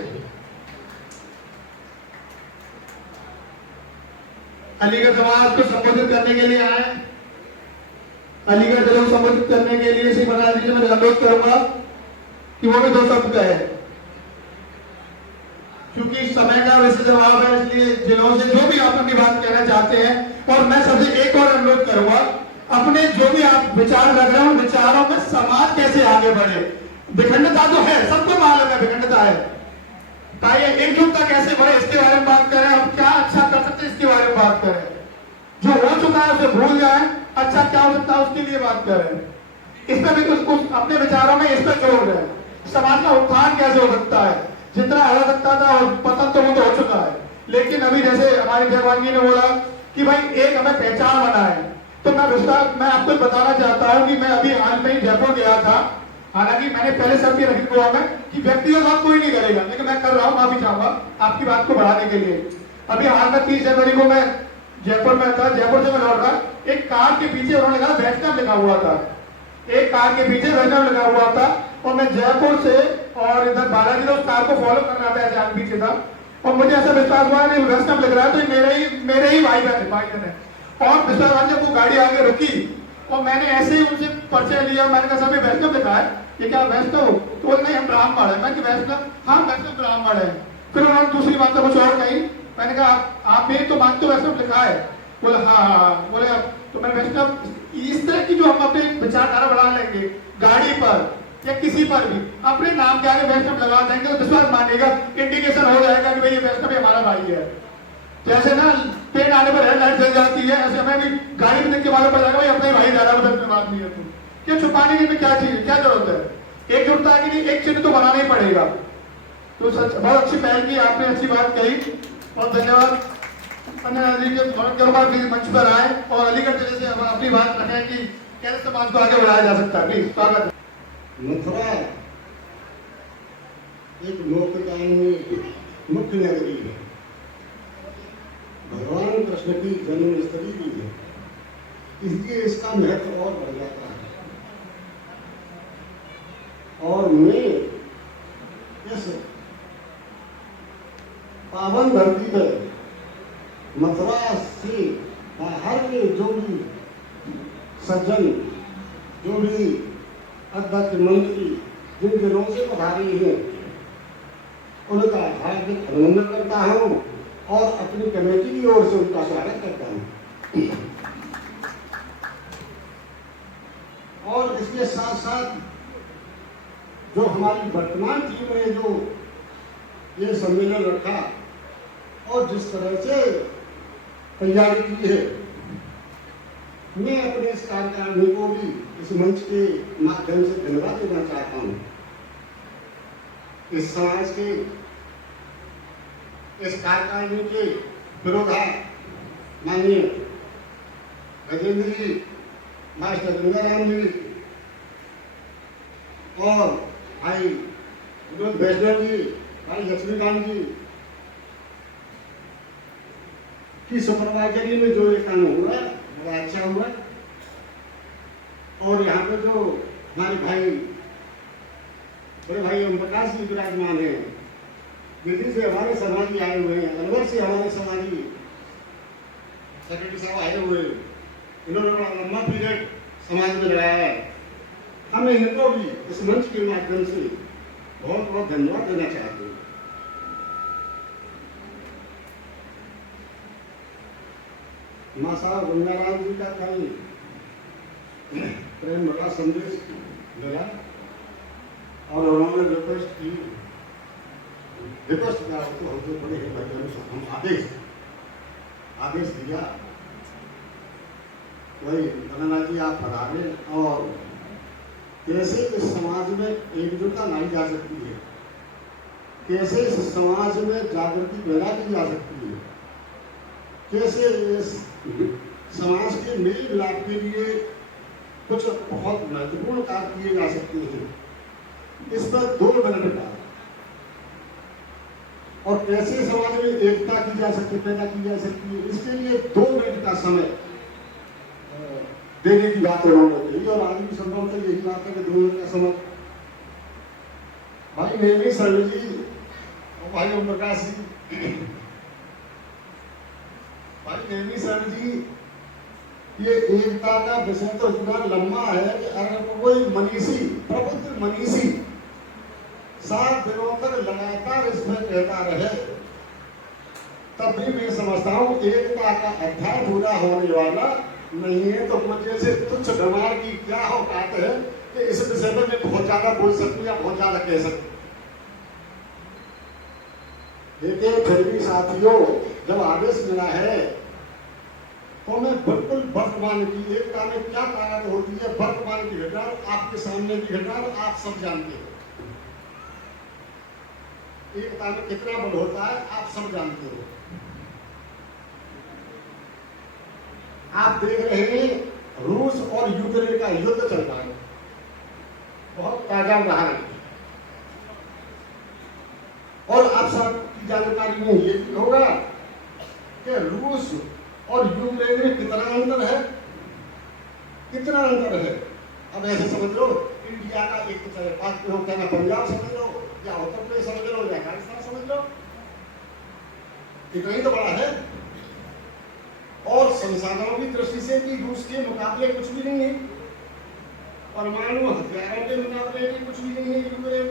अलीगढ़ समाज को संबोधित करने के लिए आए, अलीगढ़ के लोग संबोधित करने के लिए श्री पन्नालाल जी से मैं अनुरोध करूंगा कि वो भी दो शब्द कहे, क्योंकि समय का वैसे जवाब है, इसलिए जिलों से जो भी आप अपनी बात कहना चाहते हैं। और मैं सबसे एक और अनुरोध करूंगा, अपने जो भी आप विचार रख रहे हैं उन विचारों में समाज कैसे आगे बढ़े। विखंडता तो है, सबको मालूम है विखंडता है, ताकि एकजुटता कैसे बढ़े इसके बारे में बात करें, हम क्या अच्छा कर सकते हैं इसके बारे में बात करें, जो हो चुका है उसे भूल जाए, अच्छा क्या हो सकता है उसके लिए बात करें। इसमें भी कुछ अपने विचारों में इस पर जोड़ रहे हैं, समाज का उत्थान कैसे हो सकता है, जितना हो सकता था और पतन तो वो तो हो चुका है, लेकिन अभी जैसे हमारे जयवान जी ने बोला कि भाई एक हमें पहचान बनाए, तो मैं आपको बताना चाहता हूँ कि मैं अभी हाल में ही जयपुर गया था। हालांकि मैंने पहले सब ये रखी हुआ में कि व्यक्तिगत बात कोई नहीं करेगा, लेकिन मैं कर रहा हूँ, माफी चाहूंगा आपकी बात को बढ़ाने के लिए। अभी हाल में 30 जनवरी को मैं जयपुर में था, जयपुर से मैं लौट रहा, एक कार के पीछे उन्होंने कहा वैष्णव लिखा हुआ था, एक कार के पीछे वैष्णव लिखा हुआ था, और मैं जयपुर से और इधर बालाजी उस कार को फॉलो कर रहा था, जहाँ पीछे था, और मुझे ऐसा विश्वास हुआ नहीं वैष्णव लिख रहा है तो मेरे ही भाई बहन है। और विश्वास जब वो गाड़ी आगे रुकी और मैंने ऐसे ही उनसे परिचय लिया, मैंने कहा सभी वैष्णव लिखा है, ये क्या वैष्णव? तो नहीं हम ब्राह्मण है। मैं वैष्णव, हाँ वैष्णव ब्राह्मण है। फिर उन्होंने दूसरी बात तो कुछ और कही, मैंने कहा आप भी तो मानते हो वैष्णव लिखा है? बोले हाँ। बोले तो मैं वैष्णव, इस तरह की जो हम अपने विचारधारा बढ़ा लेंगे गाड़ी पर या किसी पर भी अपने नाम के आगे वैष्णव लगा देंगे तो विश्वास मानेगा, इंडिकेशन हो जाएगा कि भाई ये वैष्णव हमारा भाई है। जैसे ना पेड़ आने पर रेड लाइट जल जाती है, ऐसे हमें भी गाड़ी में देख के मालूम पड़ जाएगा भाई अपने भाई ज्यादा बदल बात नहीं है। तुम क्या छुपाने की क्या चीज, क्या जरूरत है? एकजुटता की नहीं, एक चिन्ह तो बनाना ही पड़ेगा। तो सच बहुत अच्छी पहल की आपने, अच्छी बात कही, बहुत धन्यवाद। जी के मंच पर आए और अलीगढ़ जिले से अपनी बात रखें कि कैसे समाज को आगे बढ़ाया जा सकता है। प्लीज स्वागत है। मथुरा एक लोककाल में मुख्य नगरी है, भगवान कृष्ण की जन्मस्थली भी है, इसलिए इसका महत्व और बढ़ जाता है। और मैं इस पावन धरती पर मथुरा से बाहर के जो भी सज्जन, जो भी अध्यक्ष मंत्री जिन दिनों से पधारे हैं, उनका हार्दिक अभिनंदन करता हूँ और अपनी कमेटी की ओर से उनका स्वागत करता हूँ। और इसके साथ साथ जो हमारी वर्तमान टीम ने जो ये सम्मेलन रखा और जिस तरह से तैयारी की है, मैं अपने इस कार्यकारिणी को भी इस मंच के माध्यम से धन्यवाद देना चाहता हूँ। इस समाज के, इस कार्यकारिणी के विरोधा माननीय गजेंद्र जी, मास्टर गंगाराम जी और भाई विनोद वैष्णव जी, भाई लक्ष्मीकांत जी की सुपरवाइजरी में जो ये काम हुआ बड़ा अच्छा हुआ। और यहाँ पे जो हमारे भाई, बड़े भाई ओम प्रकाश जी विराजमान है, दिल्ली से हमारे समाजी आए हुए हैं, अलवर से हमारे समाजी सेक्रेटरी साहब आए हुए हैं, इन्होंने बड़ा लंबा पीरियड समाज में लगाया है। हमें इनको भी इस मंच के माध्यम से बहुत बहुत धन्यवाद देना चाहते हैं। माँ साहब गंगाराम जी का कल प्रेम भरा संदेश मिला और उन्होंने रिक्वेस्ट की, रिक्वेस्ट किया तो हमसे बड़े हम आदेश दिया, वही गणना जी आप पढ़ाने और कैसे इस समाज में एकजुटता लाई जा सकती है, कैसे इस समाज में जागृति पैदा की जा सकती है, कैसे इस समाज के मेल मिलाप के लिए कुछ बहुत महत्वपूर्ण कार्य किए जा सकते हैं, इस पर 2 मिनट का, और कैसे समाज में एकता की जा सकती, पैदा की जा सकती है, इसके लिए 2 मिनट का समय देने की बात उन्होंने कही। और आज भी संभव से यही बात है कि 2 मिनट का समय भाई नेमी शरण जी और भाई ओम प्रकाश जी, भाई नेमी शरण जी, ये एकता का विषय तो इतना लंबा है कि अगर कोई मनीषी, प्रबुद्ध मनीषी 7 दिनों तक लगातार इसमें कहता रहे, तब भी मैं समझता हूँ एकता का अध्याय पूरा होने वाला नहीं है। तो मुझे से तुच्छ बीमार की क्या औकात है कि इस विषय में मैं बहुत ज्यादा बोल सकूं या बहुत ज्यादा कह सकूं। लेकिन फिर भी साथियों, जब आदेश मिला है तो मैं बिल्कुल वर्तमान की एकता में क्या ताकत होती है, वर्तमान की घटना, आपके सामने की घटना आप सब जानते हैं। एकता में कितना बल होता है आप सब जानते हो। आप देख रहे हैं रूस और यूक्रेन का युद्ध चल रहा है, बहुत ताजा उदाहरण, और आप सब की जानकारी में ये भी होगा कि रूस और यूक्रेन में कितना अंतर है, कितना अंतर है। अब ऐसे समझ लो इंडिया का एक कहना पंजाब समझ लो, या उत्तर प्रदेश समझ लो, या राजस्थान समझ लो, इतना ही तो बड़ा है। और संसाधनों की दृष्टि से भी रूस के मुकाबले कुछ भी नहीं है, परमाणु हथियारों के मुकाबले भी कुछ भी नहीं है यूक्रेन।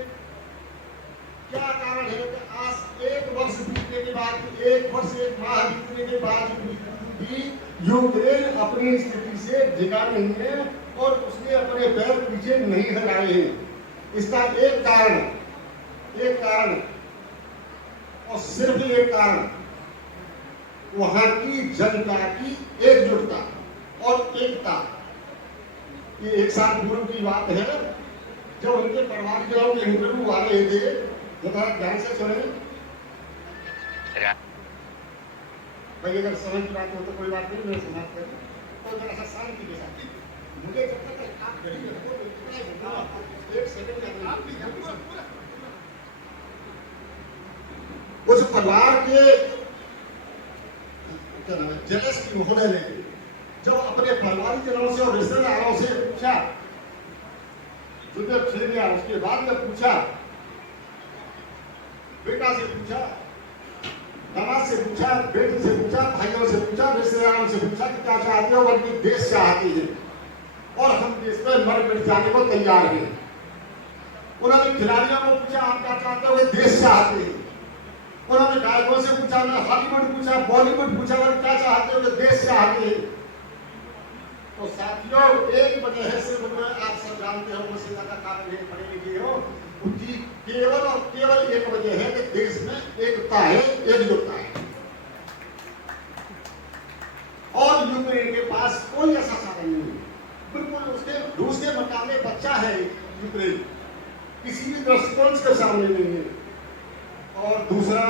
क्या कारण है कि आज 1 वर्ष बीतने के बाद, 1 वर्ष 1 माह बीतने के बाद भी यूक्रेन अपनी स्थिति से झिका नहीं है और उसने अपने पैर पीछे नहीं हटाए हैं। इसका एक कारण और सिर्फ एक कारण वहां की जनता की एकजुटता और एकता। ये 1 साल पूर्व की बात है, जब उनके परिवार के लोग इंटरव्यू आ रहे थे, जरा ध्यान से सुने भाई, अगर समझ की बात हो तो कोई बात नहीं, मैं समाप्त करूं तो जरा सा शांति के साथ। मुझे जब तक आप गरीब हो, एक उस परिवार के क्या नाम है जेलस की महोदय ने जब अपने परिवारिक जनों से और रिश्तेदारों से पूछा, जब चले गया उसके बाद में पूछा, बेटा से पूछा, दामाद से पूछा, बेटी से पूछा, भाइयों से पूछा, रिश्तेदारों से पूछा कि क्या चाहते हो, बल्कि देश चाहती है और हम देश में मर मिट जाने को तैयार हैं। उन्होंने खिलाड़ियों को पूछा, आप क्या चाहते हो, वे देश चाहते हैं। उन्होंने गायकों से पूछा, हॉलीवुड पूछा, बॉलीवुड पूछा, वे क्या चाहते हो, वे देश चाहते हैं। तो साथियों, एक वजह है सिर्फ आप सब जानते हो, मुझसे ज्यादा काबिल पढ़े लिखे हो, उनकी केवल और केवल एक वजह है कि देश में एकता है, एकजुटता है। और यूक्रेन के पास कोई ऐसा साधन नहीं है, बिल्कुल उसके रूस के मुकाबले बच्चा है यूक्रेन, किसी भी दृष्टिकोण के सामने नहीं है। और दूसरा,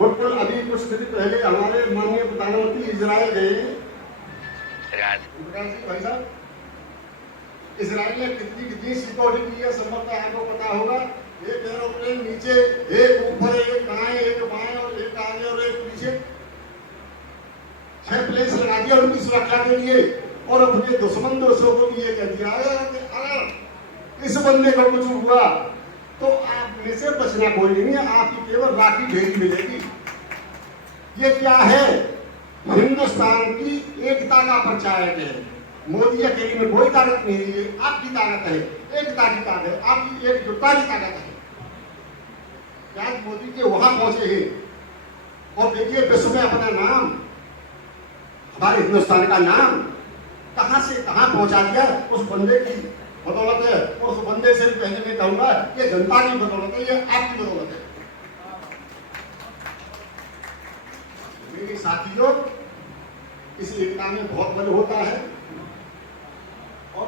बिल्कुल अभी कुछ दिन पहले हमारे माननीय प्रधानमंत्री इजराइल गए। भाई साहब, इजराइल ने कितनी सिक्योरिटी की है संभवतः आपको पता होगा। एक एरोप्लेन नीचे, एक ऊपर, एक दाएं, एक बाएं और एक आगे और एक पीछे, 6 प्लेन्स लगा दिया उनकी सुरक्षा के लिए। और अपने दुश्मन दोस्तों को भी ये कह दिया कि अगर इस बंदे को कुछ हुआ तो आप में से बचना कोई नहीं है, आपकी केवल राखी ढेरी मिलेगी। ये क्या है? हिंदुस्तान की एकता का प्रचारक है। मोदी अकेले में कोई ताकत नहीं है, आपकी ताकत है, एकता की ताकत है, आपकी एकजुटता की ताकत है। आज मोदी के वहां पहुंचे हैं और देखिए विश्व में अपना नाम, हमारे हिंदुस्तान का नाम कहां से कहां पहुंचा दिया उस बंदे की बदौलत है। और उस बंदे से कहने में कहूंगा, ये जनता की बदौलत है, ये आपकी बदौलत है। मेरे साथियों, इस एकता में बहुत बल होता है। और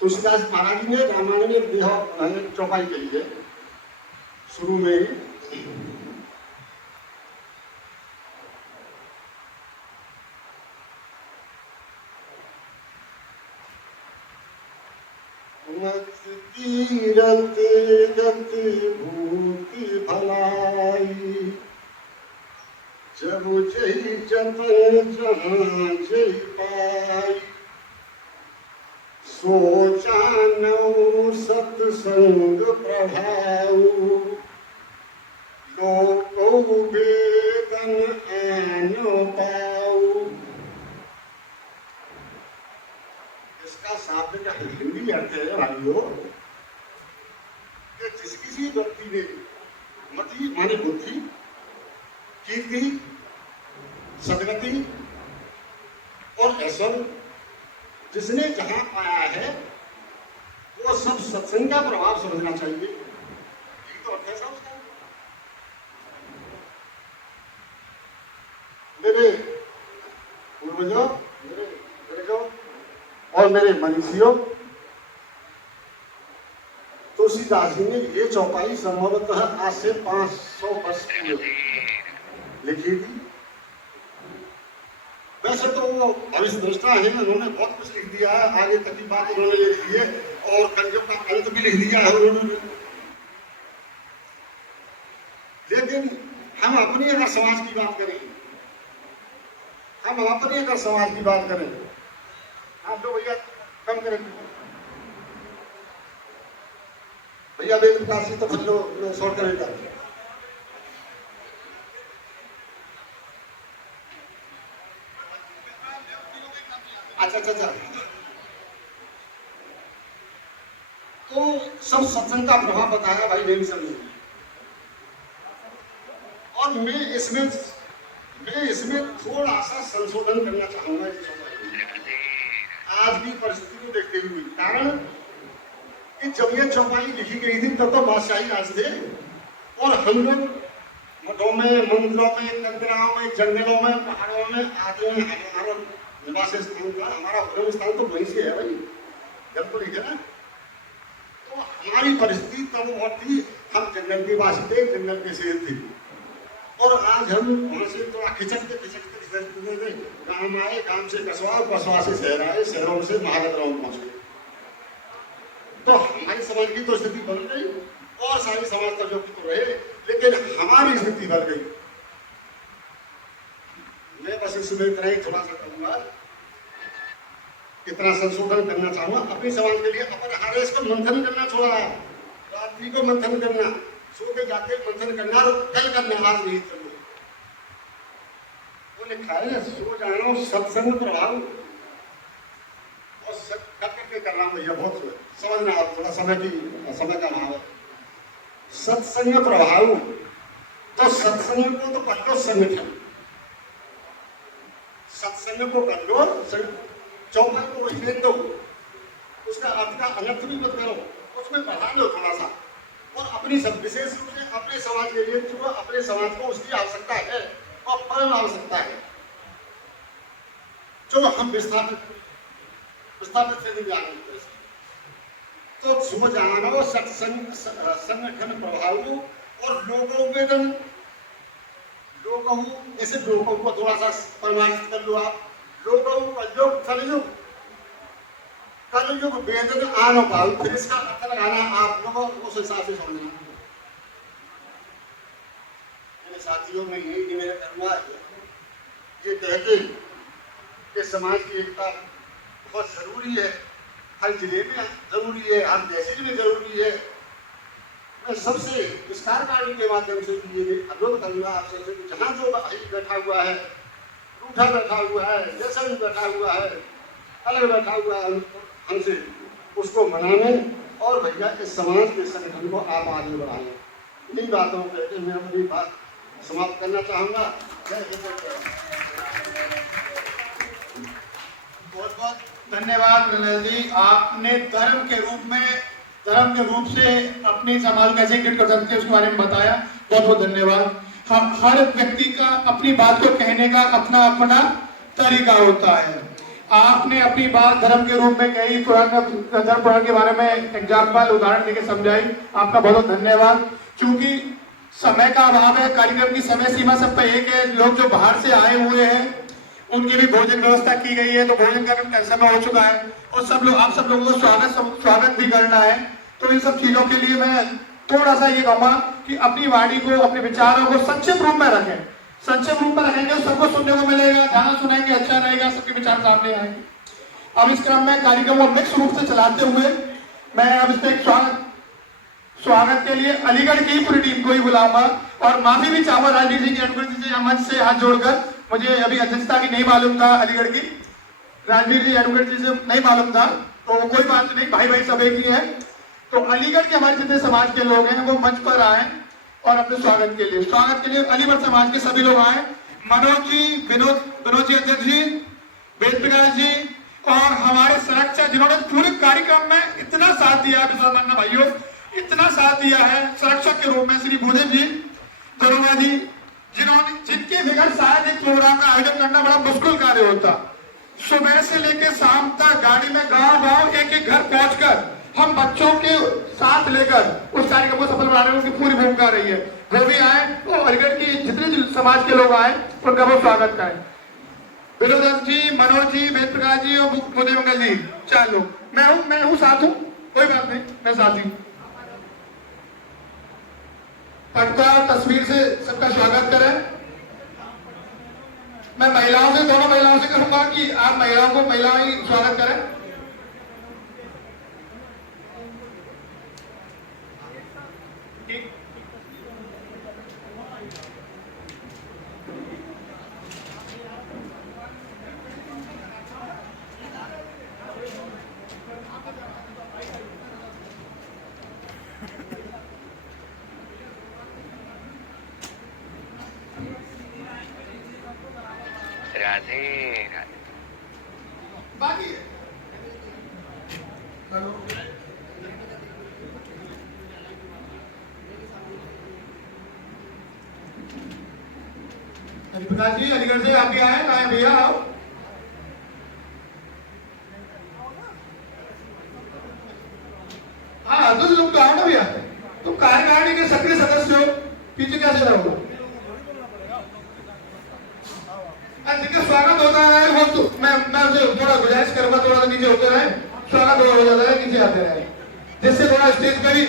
तुलसीदास महाराज जी ने रामायण में देह चौपाई के लिए शुरू में ही तीरथ गति भूति भलाई, जब जय जतन जहाँ जय पाई, सोचानो सत्संग प्रभाव, लोको वेदन आनो पाऊ। इसका शाब्दिक हिंदी अर्थ है भाइयों कि जिस किसी व्यक्ति ने मति माने बुद्धि, कीर्ति, सदगति और ऐश्वर्य जिसने जहां पाया है, वो सब सत्संग का प्रभाव समझना चाहिए। यही तो अर्थ है सब उसका। मेरे पूर्वजों, मेरे पूर्वजों और मेरे मनीषियों, तुलसीदास जी ने ये चौपाई संभवतः आज से 500 वर्ष पूर्व लिखी थी। वैसे तो वो भविष्य दृष्टा है, उन्होंने बहुत कुछ लिख दिया है, आगे तक की बात उन्होंने लिख दी है और कलयुग का अंत भी लिख दिया है उन्होंने। लेकिन हम अपनी अगर समाज की बात करें, हम अपनी अगर समाज की बात करें, आप लोग भैया कम करें भैया, वेद प्रकाश जी तो फिर लो शॉर्ट करेगा। अच्छा। तो सब सत्संग का प्रभाव बताया भाई, नहीं समझे। और मैं इसमें थोड़ा सा संशोधन करना चाहूंगा आज की परिस्थिति को देखते हुए। कारण कि जब ये चौपाई लिखी गई थी तब तो बादशाही राज थे और हम लोग मठों में, मंदिरों में, कंदराओं में, जंगलों में, पहाड़ों में आते हैं। हमारा निवास स्थान का, हमारा उद्गम स्थान तो वहीं से है भाई, जब तो लिखे ना। तो हमारी परिस्थिति तब और थी, हम जंगल के वासी थे, जंगल के शेर थे। और आज हम वहां से थोड़ा खिचकते गांव आए, गांव से कस्बा, कस्बा से शहर आए, शहरों से महानगरों में पहुंचे। तो हमारे समाज की तो स्थिति बन गई और सारे समाज का जो तो रहे, लेकिन हमारी स्थिति बन गई। मैं बस इसमें इतना ही थोड़ा सा कहूँगा, इतना संशोधन करना चाहूँगा अपने समाज के लिए। अपन हर इसको मंथन करना छोड़ा है, रात्रि को मंथन करना, सो के जाके मंथन करना और कल करना, आज नहीं करना। वो लिखा है सो जानो सत्संग प्रभाव, और सब करके करना भैया बहुत समझना आप, थोड़ा समय का अभाव है। सत्संग प्रभाव, तो सत्संग को तो कर लो संगठन, सत्संग को कर लो, चौपाई को रहने दो, उसका अर्थ का अनर्थ भी मत करो, उसमें बढ़ा लो थोड़ा सा। और अपनी सब विशेष रूप से अपने समाज के लिए, जो अपने समाज को उसकी आवश्यकता है और परम आवश्यकता है, जो हम विस्थापित से नहीं जाने, तो सो जानो सत्संग संगठन प्रभाव और लोगों ऐसे लोगों को थोड़ा सा प्रमाणित कर लो आप। लोगों कलयुग वेदन आनो पाओ, फिर इसका पता लगाना आप लोगों उस हिसाब से समझना। मेरे साथियों में यही मेरा कहना है, ये कहते कि समाज की एकता बहुत जरूरी है, हर जिले में जरूरी है, हर तहसील में जरूरी है। मैं सबसे विस्तार गाड़ी के माध्यम से ये अनुरोध करूंगा आपसे कि जहाँ जो बैठा हुआ है, रूठा बैठा हुआ है, जैसा भी बैठा हुआ है, अलग बैठा हुआ है, हमसे उसको मनाने और भैया इस समाज के संगठन को आप आगे बढ़ाएं। इन बातों को कहते मैं अपनी बात समाप्त करना चाहूँगा। बहुत बहुत धन्यवाद विनय जी, आपने धर्म के रूप से अपनी समाज को कैसे क्रिएट कर सकते हैं उसके बारे में बताया। बहुत बहुत धन्यवाद। हर व्यक्ति का अपनी बात को कहने का अपना अपना तरीका होता है। आपने अपनी बात धर्म के रूप में कही, धर्म पुराण के बारे में एग्जाम्पल उदाहरण देके समझाई, आपका बहुत बहुत धन्यवाद। क्योंकि समय का अभाव है, कार्यक्रम की समय सीमा सब पे एक है। लोग जो बाहर से आए हुए हैं उनकी भी भोजन व्यवस्था की गई है, तो भोजन का भी समय हो चुका है और आप सब लोगों को स्वागत भी करना है। तो इन सब चीजों के लिए मैं थोड़ा सा ये कहूँगा कि अपनी वाणी को, अपने विचारों को संक्षिप्त रूप में रखें। संक्षिप्त रूप में रखेंगे तो सबको सुनने को मिलेगा, ध्यान सुनेंगे, अच्छा रहेगा, सबके विचार सामने आएंगे। अब इस क्रम में कार्यक्रम को मिक्स रूप से चलाते हुए मैं अब इस पर स्वागत के लिए अलीगढ़ की पूरी टीम को ही बुलाऊंगा और माफी भी चाहूंगा राजनीति जी की एडवोकेट जी मंच से हाथ जोड़कर। मुझे अभी अध्यक्षता की नहीं मालूम था, अलीगढ़ की राजनीति जी एडवोकेट जी से नहीं मालूम था, तो कोई बात नहीं, भाई भाई सब एक ही है। तो अलीगढ़ के हमारे जितने समाज के लोग हैं वो मंच पर आए और अपने स्वागत के लिए अलीगढ़ समाज के सभी लोग आए। मनोज जी, विनोद जी अध्यक्ष जी, वेद प्रकाश जी और हमारे संरक्षक जिन्होंने पूरे कार्यक्रम में इतना साथ दिया है, विश्वास भाइयों इतना साथ दिया है संरक्षक के रूप में, श्री भूदेव जी, दरोगा जी, जिनके बगैर शायद एक प्रोग्राम का आयोजन करना बड़ा मुश्किल कार्य होता। सुबह से लेकर शाम तक गाड़ी में गांव एक घर पहुंचकर हम बच्चों के साथ लेकर उस कार्यक्रम को सफल बनाने में उनकी पूरी भूमिका रही है। वो भी आए तो अलीगढ़ की जितने समाज के लोग आए उनका वो स्वागत करें। विनोद जी, मनोज जी, वेद प्रकाश जी और भूदेव मंगल जी, 4 लोग। मैं हूँ साथ हूँ, कोई बात नहीं, मैं साथ ही। पटका तस्वीर से सबका स्वागत करें। मैं दोनों महिलाओं से कहूंगा कि आप महिलाएं ही स्वागत करें। राधे राधे। बाकी है हेलो प्रकाश जी, अलीगढ़ से आप भी आए, आए भैया आओ। हाँ तो तुम तो आओ ना भैया, तुम कार्यकारिणी के सक्रिय सदस्य हो, पीछे कैसे रहोगे? जिनका स्वागत होता है वो तो मैं उसे थोड़ा गुजारिश करूंगा, थोड़ा नीचे होते रहे, स्वागत हो जाता है, नीचे आते रहे। जिससे थोड़ा स्टेज पे भी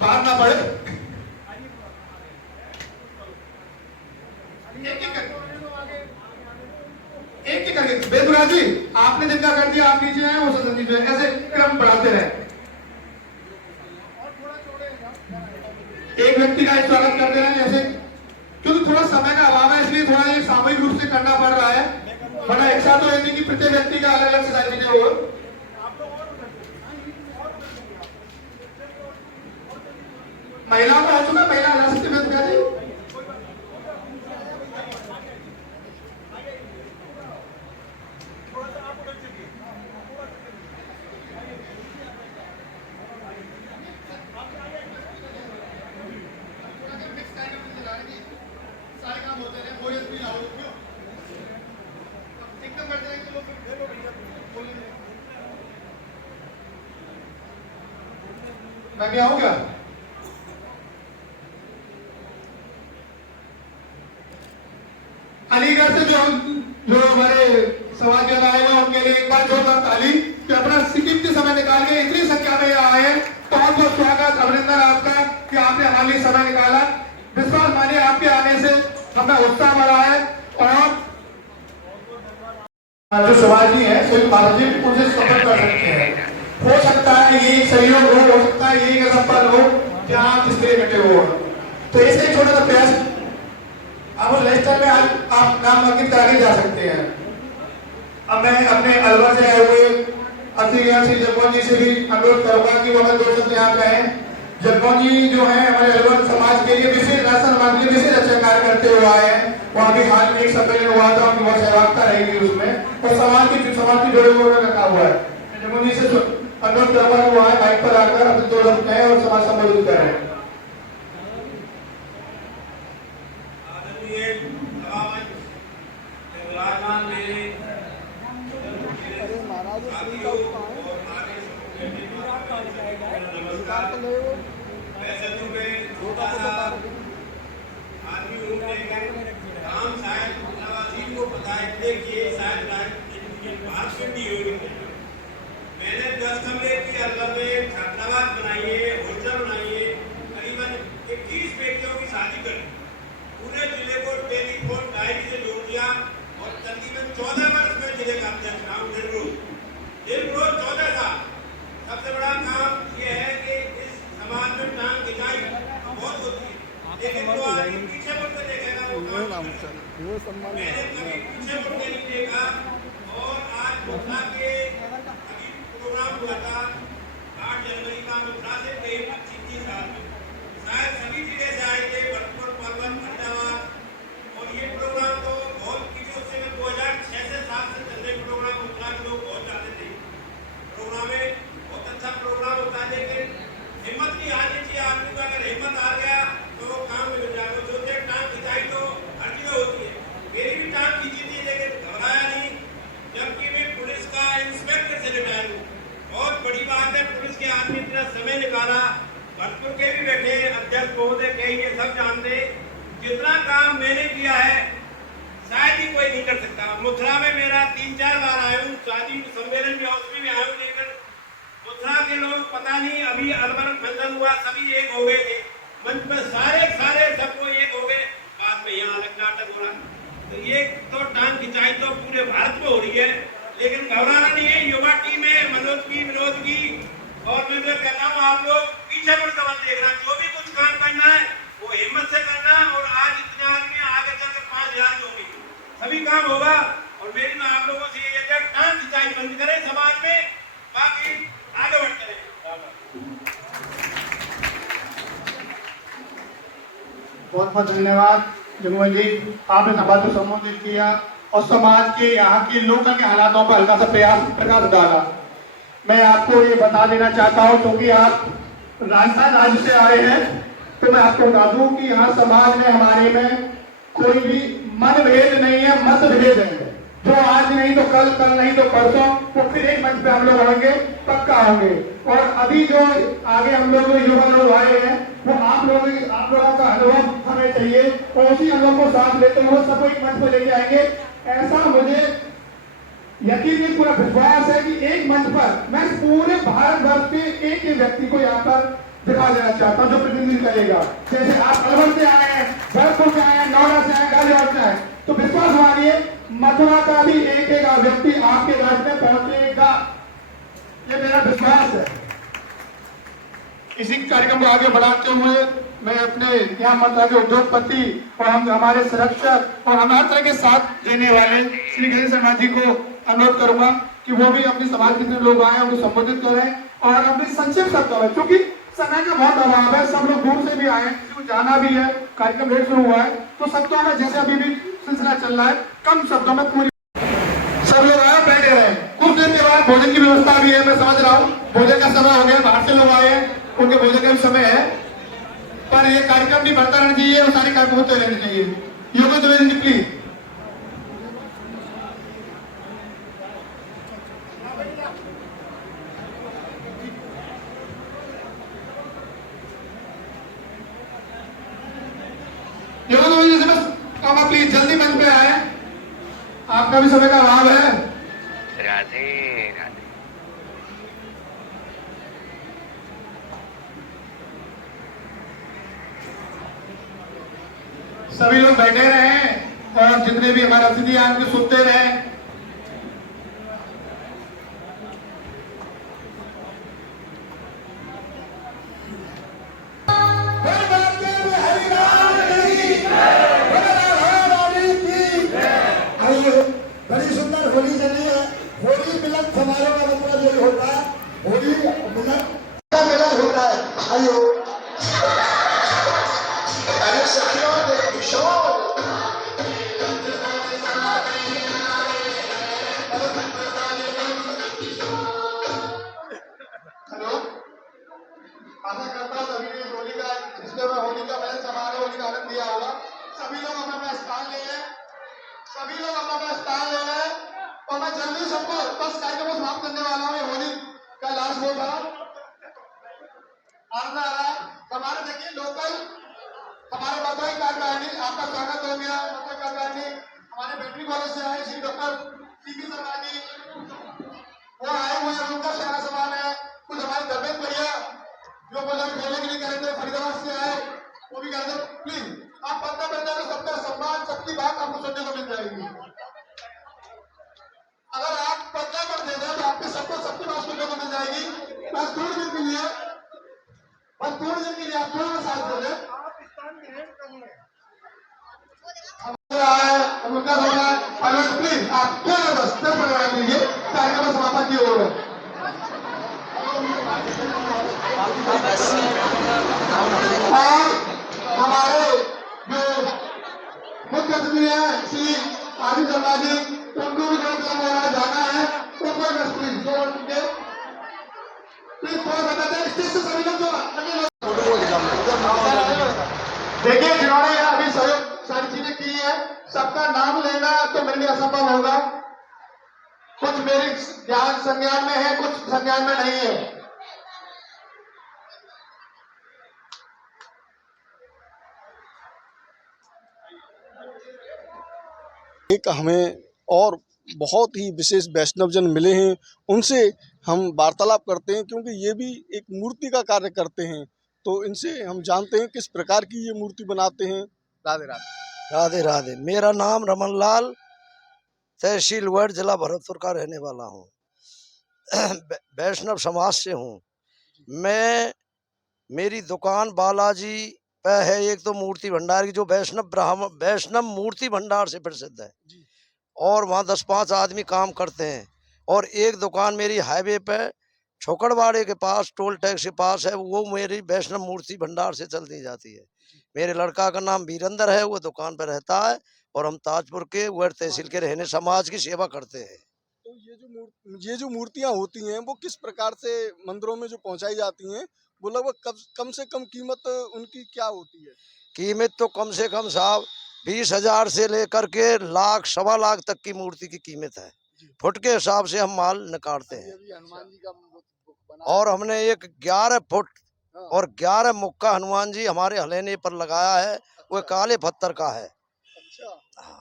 बाहर ना पड़े। एक एक करके बेगुरा जी, आपने जिनका कर दिया आप नीचे आए, वो सदन नीचे आए, ऐसे क्रम बढ़ाते रहे। एक व्यक्ति का स्वागत करते रहे ऐसे, क्योंकि थोड़ा समय का अभाव है इसलिए थोड़ा ये सामूहिक रूप से करना पड़ रहा है, वरना एक साथ तो ये नहीं कि प्रत्येक व्यक्ति का अलग अलग से सारी चीजें हो। महिलाओं का हो चुका, महिला ला सकते हैं क्या जी? मैं भी आऊंगा। अलीगढ़ से जो हमारे समाज के आए हैं उनके लिए एक बार जोरदार ताली कि अपना कीमती समय निकाल के इतनी संख्या में आए हैं। बहुत बहुत स्वागत, अभिनंदन आपका कि आपने हमारे लिए समय निकाला। विश्वास मानिए आपके आने से हमें उत्साह बढ़ा है और जो समाजी है सभी महाराजी उनसे सफल कर सकते हैं। हो सकता है ये सहयोग हो सकता है ये संपन्न हो कि आप जिस तरह बैठे हो। तो ऐसे ही छोटा सा प्रयास अब रजिस्टर में आप नाम अंकित आगे जा सकते हैं। अब मैं अपने अलवर से आए हुए श्री जगमोहन जी से भी अनुरोध करूंगा कि वो हमें 2 शब्द यहाँ कहें। जगमोहन जी जो है हमारे अलवर समाज के लिए विशेष राष्ट्र समाज के लिए विशेष अच्छा कार्य करते हुए आए हैं। वहाँ भी हाल में एक सम्मेलन हुआ था, उनकी बहुत सहभागिता रहेगी उसमें और समाज की जोड़े हुए रखा हुआ है। जगमोहन जी से अनुरोध करूंगा कि वहाँ बाइक पर आकर अपने 2 शब्द कहें और समाज संबोधित करें। मैंने 10 कमरे की अलवर में छात्रावास बनाइए, हॉस्टल बनाइए, करीबन 21 बेटियों की शादी करी, पूरे जिले को टेलीफोन डायरी से जोड़ दिया और तकरीबन 14 वर्ष में जिले का अध्यक्ष रहा हूं। दिन रोज 14 साल। सबसे बड़ा काम यह है कि इस समाज में टांग खिंचाई बहुत होती है, लेकिन वो आदमी पीछे मुड़ के देखेगा वो मैंने कभी पीछे मुड़ के नहीं देखा। और आज मथुरा के अभी प्रोग्राम हुआ था 8 जनवरी का मथुरा से कई 25 साल में शायद सभी जिले से आए थे, भरतपुर, परवल, फरीदाबाद। और ये प्रोग्राम तो बहुत कीजिए उससे मैं 2006 से 7 से चल रहे प्रोग्राम मथुरा के लोग बहुत जाते थे। प्रोग्राम में बहुत अच्छा प्रोग्राम होता है, लेकिन हिम्मत नहीं आनी चाहिए आदमी का। अगर हिम्मत आ गया तो वो काम में मिल जाएगा। जो थे टांग खिंचाई तो हर जगह होती है, मेरी भी टांग खींची थी लेकिन घबराया नहीं, जबकि मैं पुलिस का इंस्पेक्टर से रिटायर हूँ। बहुत बड़ी बात है, पुलिस के आदमी इतना समय निकाला। भरतपुर के भी बैठे अध्यक्ष महोदय कई ये सब जानते, जितना काम मैंने किया है शायद ही कोई नहीं कर सकता। मथुरा में मेरा 3-4 बार आया हूँ, शादी सम्मेलन में उसमें भी आया हूँ, लेकिन मथुरा के लोग पता नहीं, अभी अलवर मंथन हुआ सभी एक हो गए थे मंच में, सारे सबको एक हो गए, बाद में यहाँ अलग नाटक हो रहा। तो ये तो टांग खिंचाई तो पूरे भारत में हो रही है, लेकिन घबराना नहीं है। युवा टीम है, मनोज की, विनोद की, और मैं जो कहता हूँ आप लोग पीछे मुड़ कर देखना, जो भी कुछ काम करना है वो हिम्मत से करना। और आज इतने आदमी आगे चलकर 5000 जो होंगे सभी काम होगा। और मेरी मैं आप लोगों से ये है कि टांग खिंचाई बंद करें समाज में, बाकी आगे बढ़ते रहें। बहुत बहुत धन्यवाद जगमोहन जी, आपने सभा को संबोधित किया और समाज के यहाँ के लोगों के हालातों पर हल्का सा प्रकाश डाला। मैं आपको ये बता देना चाहता हूँ, क्योंकि आप राजस्थान राज्य से आए हैं, तो मैं आपको बता दूं कि यहाँ समाज में हमारे में कोई भी मतभेद नहीं है, मतभेद है। जो आज नहीं तो कल, कल नहीं तो परसों, तो फिर एक मंच पे हम लोग होंगे, पक्का होंगे। और अभी जो आगे हम लोग युवा लोग आए हैं, वो आप लोगों का अनुभव हमें चाहिए और उसी अनुभव को साथ लेते हुए सबको एक मंच पे लेके आएंगे। ऐसा मुझे यकीन नहीं, पूरा विश्वास है कि एक मंच पर मैं पूरे भारत भर के एक एक व्यक्ति को यहाँ पर दिखा देना चाहता हूँ जो प्रतिनिधि करेगा। जैसे आप अलवर से आए हैं, भरतपुर से आए हैं, नोएडा से आए, गाजियाबाद से आए, तो विश्वास मानिए मथुरा का भी एक एक व्यक्ति आपके राज्य में पहुंचेगा, ये मेरा विश्वास है। इसी कार्यक्रम को आगे बढ़ाते हुए मैं अपने यहाँ मथुरा के उद्योगपति और हम हमारे संरक्षक और हम हर तरह के साथ देने वाले श्री गणेश शर्मा जी को अनुरोध करूंगा कि वो भी अपने समाज के जितने लोग आए उनको संबोधित करें और अपने संक्षिप्त शब्दों में, क्योंकि समय का बहुत अभाव है, सब लोग दूर से भी आए, किसी को जाना भी है, कार्यक्रम लेट शुरू हुआ है, तो शब्दों में जैसे अभी भी सिलसिला चल रहा है, कम शब्दों में पूरी सब लोग आए बैठे रहे। कुछ देर के बाद भोजन की व्यवस्था भी है, मैं समझ रहा हूँ भोजन का समय हो गया, बाहर से लोग आए हैं, उनके भोजन का भी समय है, पर ये कार्यक्रम भी बढ़ता रहना चाहिए और सारे कार्यक्रम होते रहने चाहिए। योगा तो प्लीज। प्लीज जल्दी मंच पे आए, आपका भी समय का अभाव है। राधे राधे। सभी लोग बैठे रहे और जितने भी हमारे अतिथि हैं उनके सुनते रहे। बड़ी सुंदर होली चली है। होली मिलन समारोह का मतलब यही होता है, होली मिलन का मिलन होता है। आइयो अरे सखियों देखो शो हेलो, आशा करता हूँ सभी ने होली का जिसमें होली का मिलन समारोह होली का आनंद लिया होगा। सभी लोग अपना अपना स्थान ले लें, सभी लोग अपना अपना स्थान ले लें और मैं जल्दी सबको बस कार्यक्रम को समाप्त करने वाला हूँ। ये होली का लास्ट बोल रहा हूँ। हमारे देखिए लोकल हमारे मथुरा कार्यकारिणी, आपका स्वागत हो गया। मथुरा कार्यकारिणी हमारे बैटरी कॉलेज से आए श्री डॉक्टर सीपी शर्मा जी, वो आए हुए हैं, उनका सारा सामान है। कुछ हमारे धर्मेंद्र भैया जो बोला खेलने के लिए कह रहे थे, फरीदाबाद से आए, वो भी कह रहे थे। प्लीज आप पत्ता बन जाए, सबका सम्मान, सबकी बात आपको सुनने को मिल जाएगी। अगर आप पत्ता कर दे तो आपके सबको सबकी बात सुनने को मिल जाएगी। बस थोड़ी देर के लिए, बस थोड़ी देर के लिए आप थोड़ा साथ दे दें। उनका प्लीज आप थोड़ा बस 10 मिनट लीजिए, कार्यक्रम समापन की ओर है। और हमारे जो मुख्य अतिथि हैं श्री आदित्य शर्मा जी, उनको भी जो काम हो रहा है जाना है, उनको प्लीज थोड़ा बताते हैं। स्टेज से सभी लोग जो देखिए जिन्होंने अभी सारी चीजें की है, सबका नाम लेना तो मेरे लिए असंभव होगा। कुछ मेरे ज्ञान संज्ञान में है, कुछ संज्ञान में नहीं है। एक हमें और बहुत ही विशेष वैष्णवजन मिले हैं, उनसे हम वार्तालाप करते हैं, क्योंकि ये भी एक मूर्ति का कार्य करते हैं, तो इनसे हम जानते हैं किस प्रकार की ये मूर्ति बनाते हैं। राधे राधे। राधे राधे। मेरा नाम रमन लाल, तहसील वर्ड, जिला भरतपुर का रहने वाला हूँ। वैष्णव समाज से हूँ मैं। मेरी दुकान बालाजी पे है। एक तो मूर्ति भंडार की, जो वैष्णव मूर्ति भंडार से प्रसिद्ध है, और वहाँ 10-5 आदमी काम करते हैं। और एक दुकान मेरी हाईवे पे छोकड़वाड़े के पास, टोल टैक्स के पास है, वो मेरी वैष्णव मूर्ति भंडार से चलती जाती है। मेरे लड़का का नाम वीरेंद्र है, वो दुकान पर रहता है, और हम ताजपुर के वर्ड तहसील के रहने समाज की सेवा करते हैं। तो ये जो मूर्तियाँ होती हैं वो किस प्रकार से मंदिरों में जो पहुंचाई जाती हैं, वो लगभग कम से कम कीमत उनकी क्या होती है? कीमत तो कम से कम साहब 20,000 से लेकर के लाख, 1.25 लाख तक की मूर्ति की कीमत है। फुट के हिसाब से हम माल निकालते हैं। हनुमान जी का और हमने एक 11 फुट और 11 मुक्का हनुमान जी हमारे हलेने पर लगाया है, वो काले पत्थर का है। अच्छा। हाँ।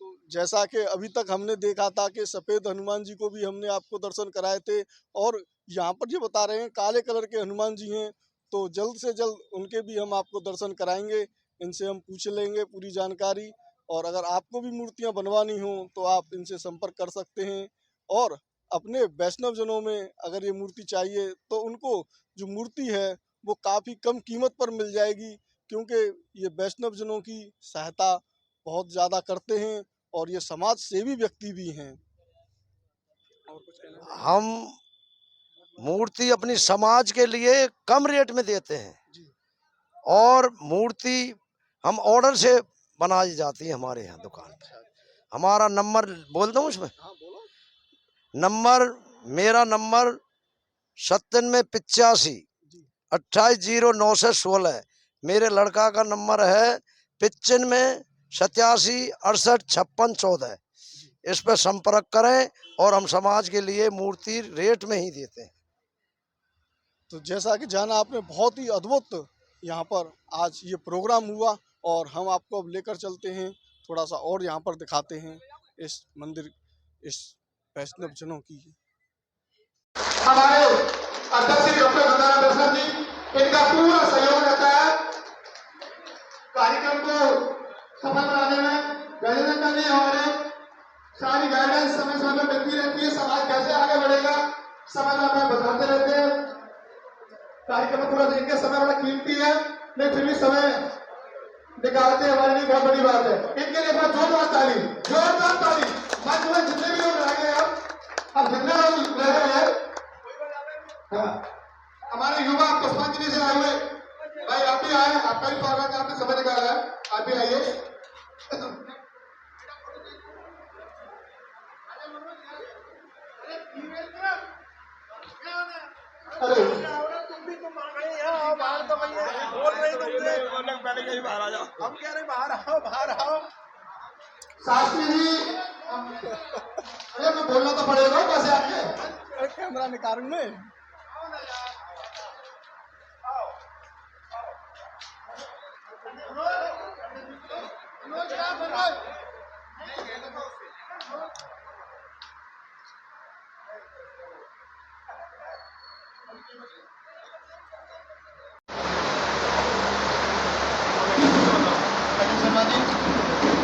तो जैसा कि अभी तक हमने देखा था कि सफ़ेद हनुमान जी को भी हमने आपको दर्शन कराए थे, और यहाँ पर जो बता रहे हैं काले कलर के हनुमान जी हैं, तो जल्द से जल्द उनके भी हम आपको दर्शन कराएंगे। इनसे हम पूछ लेंगे पूरी जानकारी, और अगर आपको भी मूर्तियाँ बनवानी हो तो आप इनसे संपर्क कर सकते हैं। और अपने वैष्णव जनों में अगर ये मूर्ति चाहिए तो उनको जो मूर्ति है वो काफ़ी कम कीमत पर मिल जाएगी, क्योंकि ये वैष्णव जनों की सहायता बहुत ज़्यादा करते हैं और ये समाज सेवी व्यक्ति भी हैं। हम मूर्ति अपनी समाज के लिए कम रेट में देते हैं, और मूर्ति हम ऑर्डर से बनाई जाती है हमारे यहाँ दुकान पर। हमारा नंबर बोल दूँ उसमें? मेरा नंबर 9785 280916। मेरे लड़का का नंबर है 95 87 68 56 14। इस पर संपर्क करें और हम समाज के लिए मूर्ति रेट में ही देते हैं। तो जैसा कि जाना आपने, बहुत ही अद्भुत यहाँ पर आज ये प्रोग्राम हुआ, और हम आपको अब लेकर चलते हैं थोड़ा सा और यहाँ पर दिखाते हैं इस मंदिर, इस वैष्णव जनों की। हमारे अध्यक्ष डॉक्टर गंगाराम दर्शन जी, इनका पूरा सहयोग रहता है कार्यक्रम को सफल बनाने में। गजेंद्र जी हमारे सारी गाइडेंस समय समय पर मिलती रहती है, समाज कैसे आगे बढ़ेगा समय में बताते रहते हैं। कार्यक्रम में पूरा देखिए, समय बड़ा कीमती है, लेकिन फिर भी समय निकालते हैं हमारे लिए बहुत बड़ी बात है। इनके लिए बहुत जोरदार ताली, जोरदार ताली। मंच में जितने भी लोग रह गए अब जितने लोग रह रहे हैं, हमारे युवा पुष्पांजलि से आए हुए भाई, आप भी आए, आपका भी स्वागत है, आपने समय निकाला है, आप भी आइए। अरे तुम भी तो आ गए यहाँ, बाहर तो बोल रहे तुमसे, पहले कहीं बाहर आ जाओ। हम कह रहे बाहर आओ, बाहर आओ। शास्त्री जी, अरे मैं बोलना तो पड़ेगा कैसे आपके कैमरा निकालूं मैं।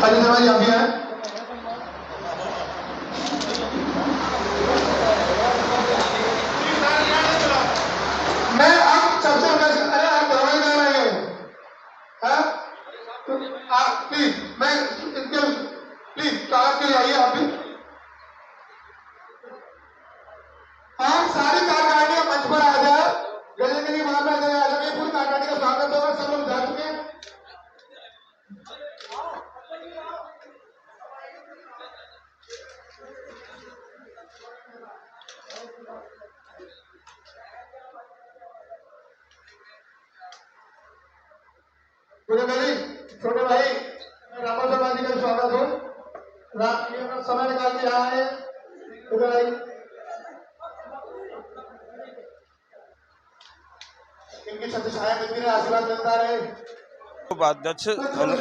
अजय शर्मा जी आप भी हैं। मैं अब सबसे अरे आप दवाई दे रहे हैं, आप प्लीज, मैं इनके प्लीज कागज के लिए आइए आप भी। आप सारी कार्यकारिणी मंच पर आ जाए, गजेंद्र जी वहां पर आ जाए, पूरी कार्यकारिणी का स्वागत होगा, सब लोग जा चुके हैं। छोटे भाई रामा शर्मा जी का स्वागत हो, समय निकाल के यहाँ आए। छोटे भाई इनकी सत्य छाया मिलती रहे, आशीर्वाद मिलता रहे। उपाध्यक्ष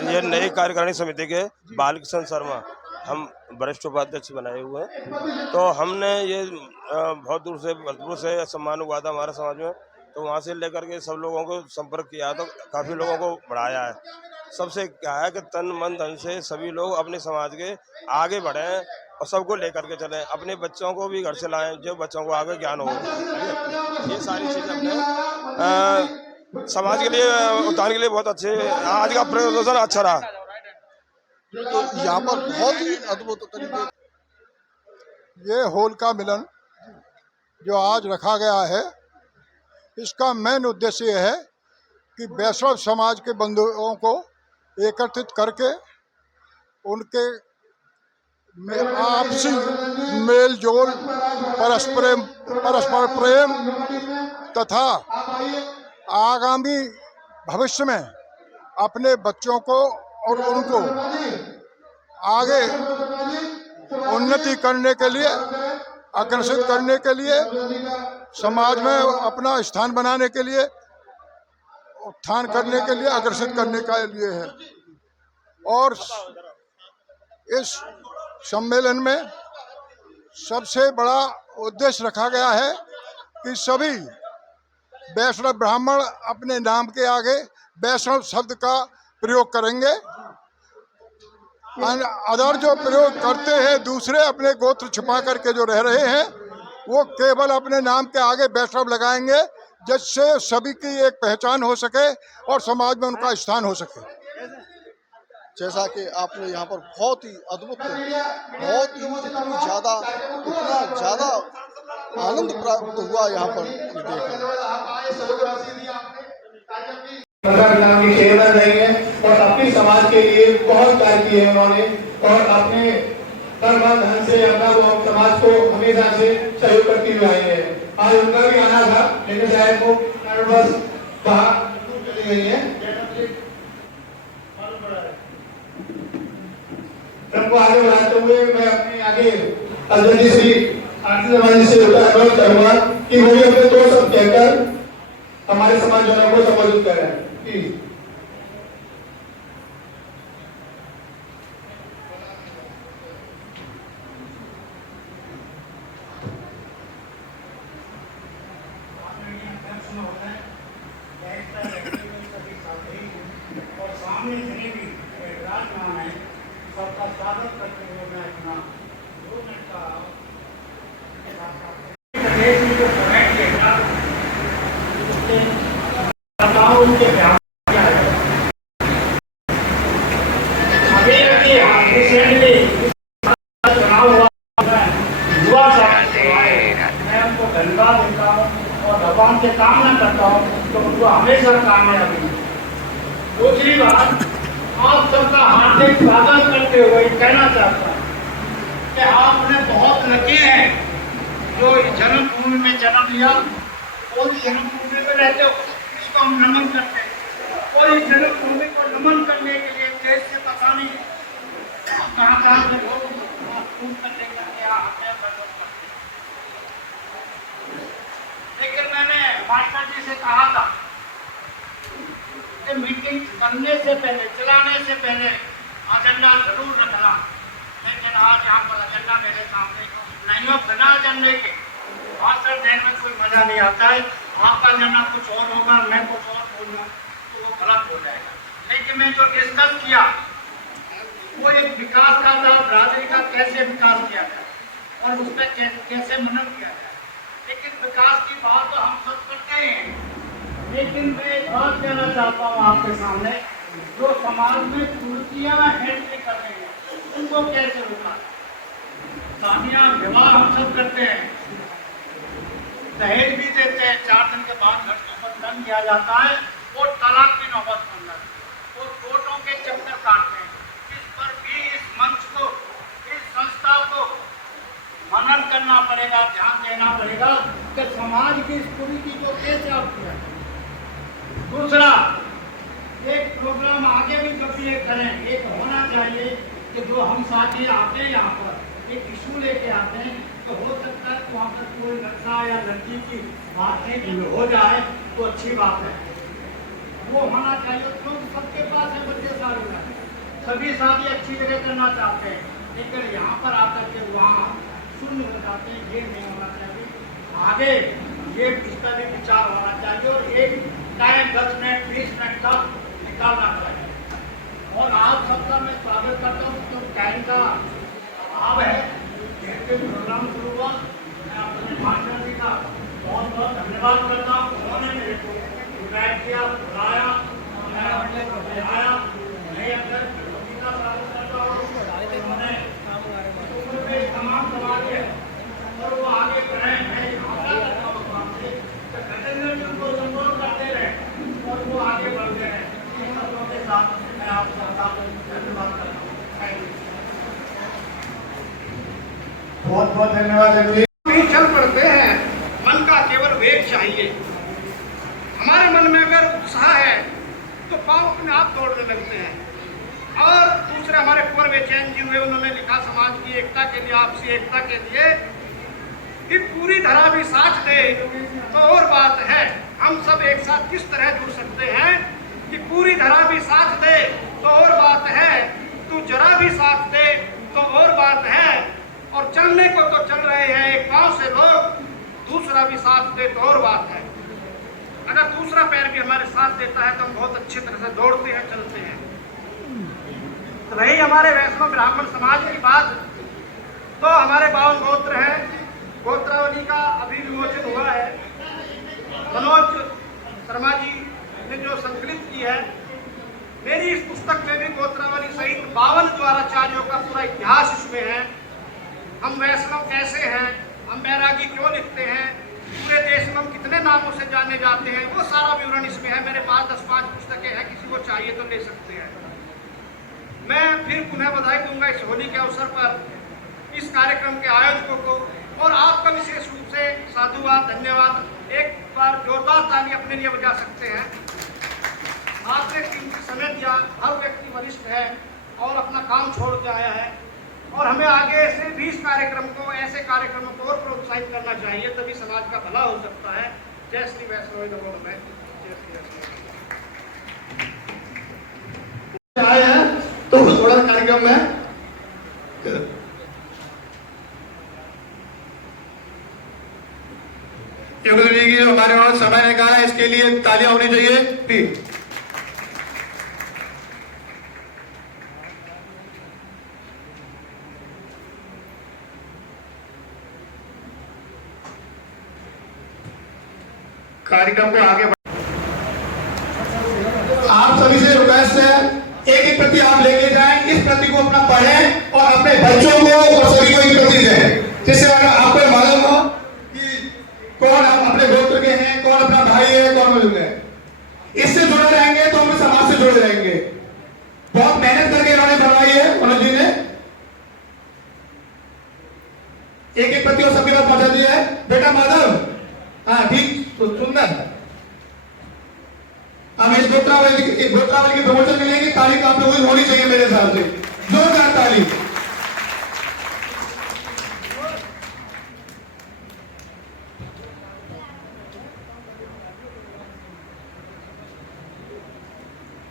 ये नई कार्यकारिणी समिति के बालकृष्ण शर्मा हम वरिष्ठ उपाध्यक्ष बनाए हुए हैं। तो हमने ये बहुत दूर से भरतपुर से सम्मान हुआ था हमारे समाज में, तो वहाँ से लेकर के सब लोगों को संपर्क किया, तो काफ़ी लोगों को बढ़ाया है। सबसे क्या है कि तन मन धन से सभी लोग अपने समाज के आगे बढ़ें और सबको लेकर के चलें, अपने बच्चों को भी घर से लाएं, जो बच्चों को आगे ज्ञान हो। ये सारी चीज़ें अपने समाज के लिए उत्थान के लिए बहुत अच्छे। आज का प्रदर्शन अच्छा रहा। तो यहाँ पर बहुत ही अद्भुत तरीके, ये होलिका मिलन जो आज रखा गया है, इसका मेन उद्देश्य यह है कि वैष्णव समाज के बंधुओं को एकत्रित करके उनके आपसी मेल जोल, परस्पर प्रेम तथा आगामी भविष्य में अपने बच्चों को और उनको आगे उन्नति करने के लिए, आकर्षित करने के लिए, समाज में अपना स्थान बनाने के लिए, उत्थान करने के लिए, आकर्षित करने के लिए है। और इस सम्मेलन में सबसे बड़ा उद्देश्य रखा गया है कि सभी वैष्णव ब्राह्मण अपने नाम के आगे वैष्णव शब्द का प्रयोग करेंगे। अदर जो प्रयोग करते हैं दूसरे अपने गोत्र छिपा करके जो रह रहे हैं वो केवल अपने नाम के आगे वैष्णव लगाएंगे, जिससे सभी की एक पहचान हो सके और समाज में उनका स्थान हो सके। जैसा कि आपने यहाँ पर बहुत ही अद्भुत, बहुत ही इतना ज़्यादा आनंद प्राप्त हुआ यहाँ पर देखकर। के चेयरमैन रहे हैं और अपने समाज के लिए बहुत कार्य किए हैं उन्होंने, और अपने कर्म धन से अपना वो समाज को हमेशा से सहयोग करती हुए आए हैं। आज उनका भी आना था लेकिन शायद वो बस बाहर चली गई है। को आगे बढ़ाते हुए मैं अपने आगे अध्यक्ष श्री आरती समाज से अनुरोध करूंगा कि वो भी अपने दो शब्द कहकर हमारे समाज जनों को संबोधित करें। और सामने जितने भी विराजमान है सबका स्वागत करते हुए मैं अपना 2 मिनट का प्रदेश में जो कमेंट लेगा उसके बताओ उनके ध्यान क्या है। अभी रिसेंटली चुनाव हुआ युवा मैं उनको धन्यवाद देता हूँ और भगवान से कामना करता हूँ तो उनको हमेशा कामयाबी। दूसरी बात, आप सबका हार्दिक स्वागत करते हुए कहना चाहता हूँ कि आपने बहुत लगे हैं जो जन्मभूमि में जन्म लिया। कोई जन्मभूमि में रहते हो इसको हम नमन करते हैं, कोई जन्मभूमि को नमन करने के लिए देश से पता नहीं कहाँ से लोग करने का क्या लेकिन मैंने मास्टर जी से कहा था कि मीटिंग करने से पहले, चलाने से पहले एजेंडा जरूर रखना। लेकिन आज यहाँ पर एजेंडा मेरे सामने नहीं हो, बिना एजेंडे के भाषण देने में कोई मजा नहीं आता है। आपका एजेंडा कुछ और होगा, मैं कुछ और बोलूँगा तो वो गलत हो जाएगा। लेकिन मैं जो डिस्कस किया वो एक विकास का था, बरादरी का कैसे विकास किया जाए और उस पर कैसे मनन किया जाए। लेकिन विकास की बात तो हम सब करते हैं, लेकिन मैं एक बात कहना चाहता हूँ आपके सामने, जो समाज में कुर्सियाँ एंट्री कर रही हैं उनको कैसे रोका। शादियाँ विवाह हम सब करते हैं, दहेज भी देते हैं, 4 दिन के बाद घर के ऊपर दंड दिया जाता है और तलाक की नौबत बन जाती है और कोर्टों के चक्कर काटते हैं। इस पर भी इस मंच को, इस संस्था को मनन करना पड़ेगा, ध्यान देना पड़ेगा कि समाज की इस कुरीति को कैसे आप किया। दूसरा, एक प्रोग्राम आगे भी कभी एक करें, एक होना चाहिए कि जो हम साथी आते हैं यहाँ पर एक इशू लेके आते हैं तो हो सकता है वहाँ पर कोई लड़का या लड़की की बातें हो जाए तो अच्छी बात है, वो होना चाहिए। क्योंकि सबके पास है बच्चे सारे, सभी शादी अच्छी जगह करना चाहते हैं, लेकिन यहाँ पर आकर के वहाँ शून्य हो जाते हैं। ये नहीं होना चाहिए, आगे ये इसका भी विचार होना चाहिए और एक टाइम 10 मिनट 20 मिनट का निकालना चाहिए। और आप सबका मैं स्वागत करता हूँ, तो टाइम का अभाव है, जैसे प्रोग्राम शुरू हुआ मैं अपने मास्टर जी का बहुत बहुत धन्यवाद करता हूँ। उन्होंने मेरे को इन्वाइट किया, बुलाया, मैं अपने आया, मैं अंदर का स्वागत करता हूँ। उन्होंने तमाम समाज है और वो आगे बढ़े, मैं आशा करता हूँ आपसे गजेंद्र जी को संबोधित करते रहे और वो आगे बढ़ते रहे। इन सबों के साथ मैं आप सबका धन्यवाद करता हूँ। थैंक यू, बहुत बहुत धन्यवाद। नहीं चल पड़ते हैं, मन का केवल वेग चाहिए। हमारे मन में अगर उत्साह है तो पाँव अपने आप दौड़ने लगते हैं। और दूसरे हमारे पूर्व चैन जी हुए, उन्होंने लिखा समाज की एकता के लिए, आपसी एकता के लिए कि पूरी धरा भी साथ दे तो और बात है। हम सब एक साथ किस तरह जुड़ सकते हैं कि पूरी धरा भी साथ दे तो और बात है, तू जरा भी साथ दे तो और बात है। चलने को तो चल रहे हैं एक पांव से लोग, दूसरा भी साथ दे तो और बात है। अगर दूसरा पैर भी हमारे साथ देता है तो हम बहुत अच्छी तरह से दौड़ते हैं, चलते हैं। तो रही हमारे वैष्णव ब्राह्मण समाज की बात, तो हमारे 52 गोत्र हैं। गोत्रावली का अभी विमोचन हुआ है। मनोज शर्मा जी ने जो संकलित की है, मेरी इस पुस्तक में भी गोत्रावली सहित 52 द्वाराचार्यों का पूरा इतिहास इसमें है। हम वैष्णव कैसे हैं, हम बैरागी क्यों लिखते हैं, पूरे देश में हम कितने नामों से जाने जाते हैं, वो सारा विवरण इसमें है। मेरे पास 10-5 पुस्तकें हैं, किसी को चाहिए तो ले सकते हैं। मैं फिर पुनः बधाई दूंगा इस होली के अवसर पर इस कार्यक्रम के आयोजकों को, और आपका विशेष रूप से साधुवाद, धन्यवाद। एक बार जोरदार ताली अपने लिए बजा सकते हैं। आपने कीमती समय दिया, हर व्यक्ति वरिष्ठ है और अपना काम छोड़ के आया है, और हमें आगे से भी इस कार्यक्रम को, ऐसे कार्यक्रमों को और प्रोत्साहित करना चाहिए, तभी समाज का भला हो सकता है। जय श्री वैष्णव नमो नमः। जय श्री वैष्णव। आए हैं तो थोड़ा कार्यक्रम में योगेंद्र जी की जो हमारे वहां समय निकाला, इसके लिए तालियां होनी चाहिए प्लीज। कार्यक्रम को आगे आप सभी से रिक्वेस्ट है, एक प्रति आप लेके जाएं, इस प्रति को अपना पढ़ें और अपने बच्चों को और सभी को एक प्रति दें, जिससे आपको मालूम हो कि कौन आप अपने गोत्र के हैं, कौन अपना भाई है, कौन बुजुर्ग है। इससे जुड़े रहेंगे तो हम समाज से जुड़े रहेंगे। बहुत मेहनत करके इन्होंने बनवाई है मनोज जी ने, एक प्रति और सबके पास पहुंचा दिया है। बेटा माधव, हाँ ठीक, तो सुंदर। हम इस गोत्रावली के प्रमोशन के लिए ताली तो आप लोगों की होनी चाहिए मेरे हिसाब से, जोरदार ताली।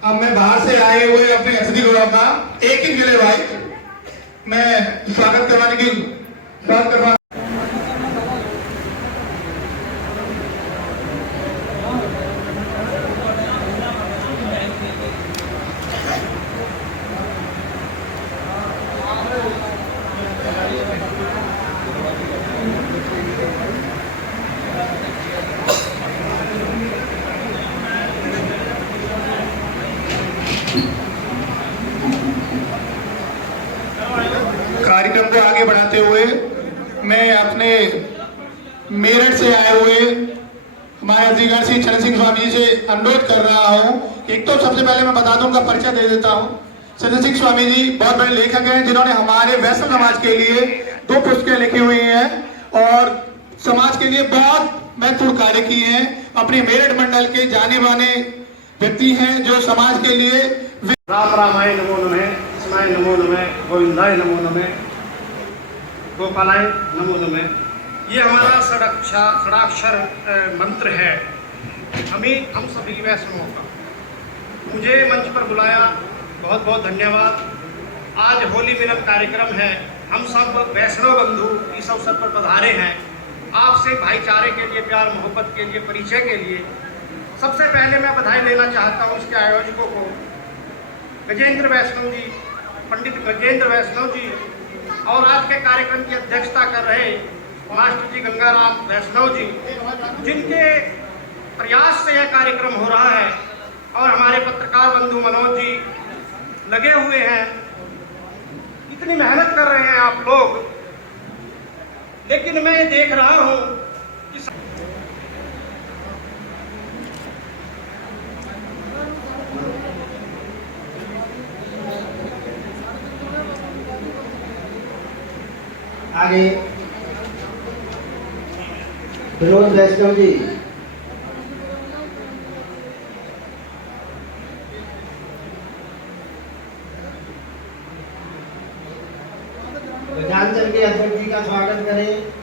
अब मैं बाहर से आए हुए अपने अतिथि गौरव का एक मिले भाई, मैं स्वागत करवा कार्यक्रम को आगे बढ़ाते हुए मैं अपने मेरठ से आए हुए हमारे अधिकार श्री चरण सिंह स्वामी जी से अनुरोध कर रहा हूं। एक तो सबसे पहले मैं बता दूं, उनका परिचय दे देता हूं। चरण सिंह स्वामी जी बहुत बड़े लेखक हैं, जिन्होंने हमारे वैष्णव समाज के लिए 2 पुस्तकें लिखी हुई हैं और समाज के लिए बहुत महत्वपूर्ण कार्य किए हैं। अपने मेरठ मंडल के जाने माने व्यक्ति हैं जो समाज के लिए राम रामाय नमो नमः, कृष्णाय नमो नमः, गोविंदाय नमो नमः, गोपालाय नमो नमः। ये हमारा षडाक्षर मंत्र है हम सभी वैष्णवों का। मुझे मंच पर बुलाया, बहुत बहुत धन्यवाद। आज होली मिलन कार्यक्रम है, हम सब वैष्णव बंधु इस अवसर पर पधारे हैं। आपसे भाईचारे के लिए, प्यार मोहब्बत के लिए, परिचय के लिए सबसे पहले मैं बधाई देना चाहता हूँ इसके आयोजकों को, गजेंद्र वैष्णव जी, पंडित गजेंद्र वैष्णव जी, और आज के कार्यक्रम की अध्यक्षता कर रहे मास्टर जी गंगाराम वैष्णव जी, जिनके प्रयास से यह कार्यक्रम हो रहा है, और हमारे पत्रकार बंधु मनोज जी लगे हुए हैं। इतनी मेहनत कर रहे हैं आप लोग, लेकिन मैं देख रहा हूं कि आगे विनोद वैष्णव जी, विधानसभा के अध्यक्ष जी का स्वागत करें।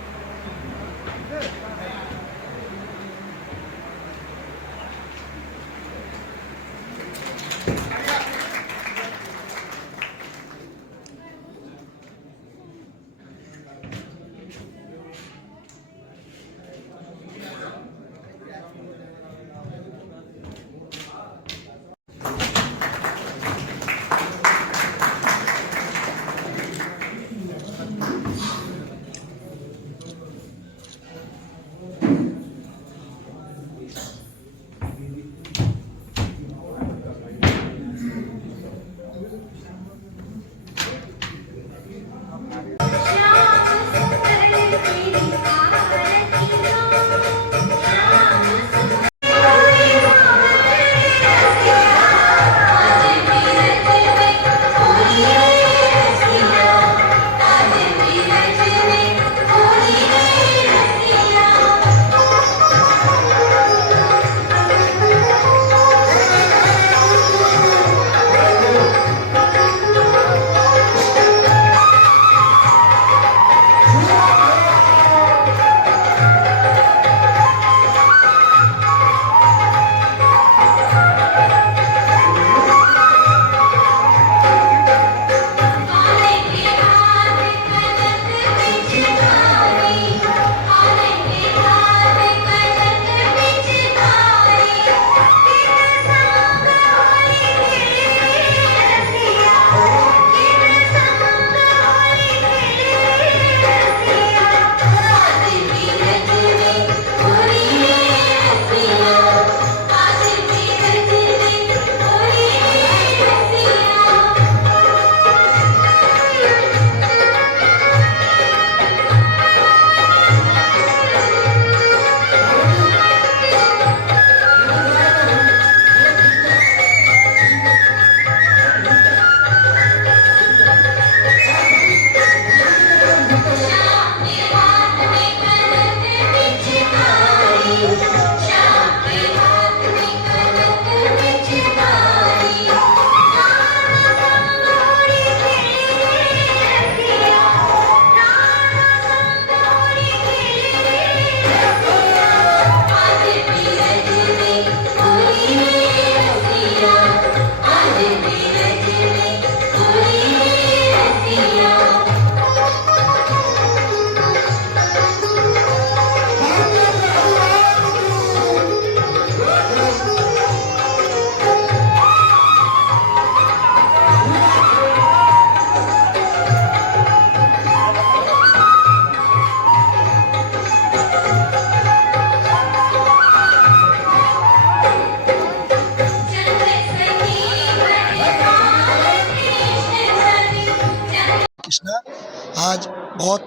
बहुत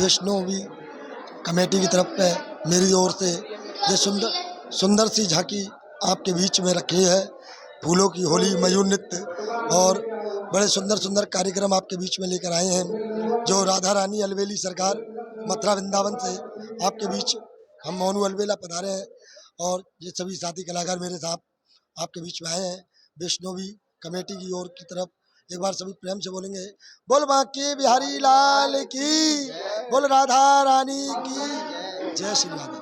वैष्णवी कमेटी की तरफ पे मेरी ओर से ये सुंदर सी झांकी आपके बीच में रखी है। फूलों की होली, मयूर नृत्य और बड़े सुंदर कार्यक्रम आपके बीच में लेकर आए हैं। जो राधा रानी अलवेली सरकार मथुरा वृंदावन से आपके बीच हम मोनू अलवेला पधारे हैं और ये सभी साथी कलाकार मेरे साथ आपके बीच में आए हैं। वैष्णवी कमेटी की ओर की तरफ एक बार सभी प्रेम से बोलेंगे, बोल बांके बिहारी लाल की, बोल राधा रानी की, जय श्री राधा।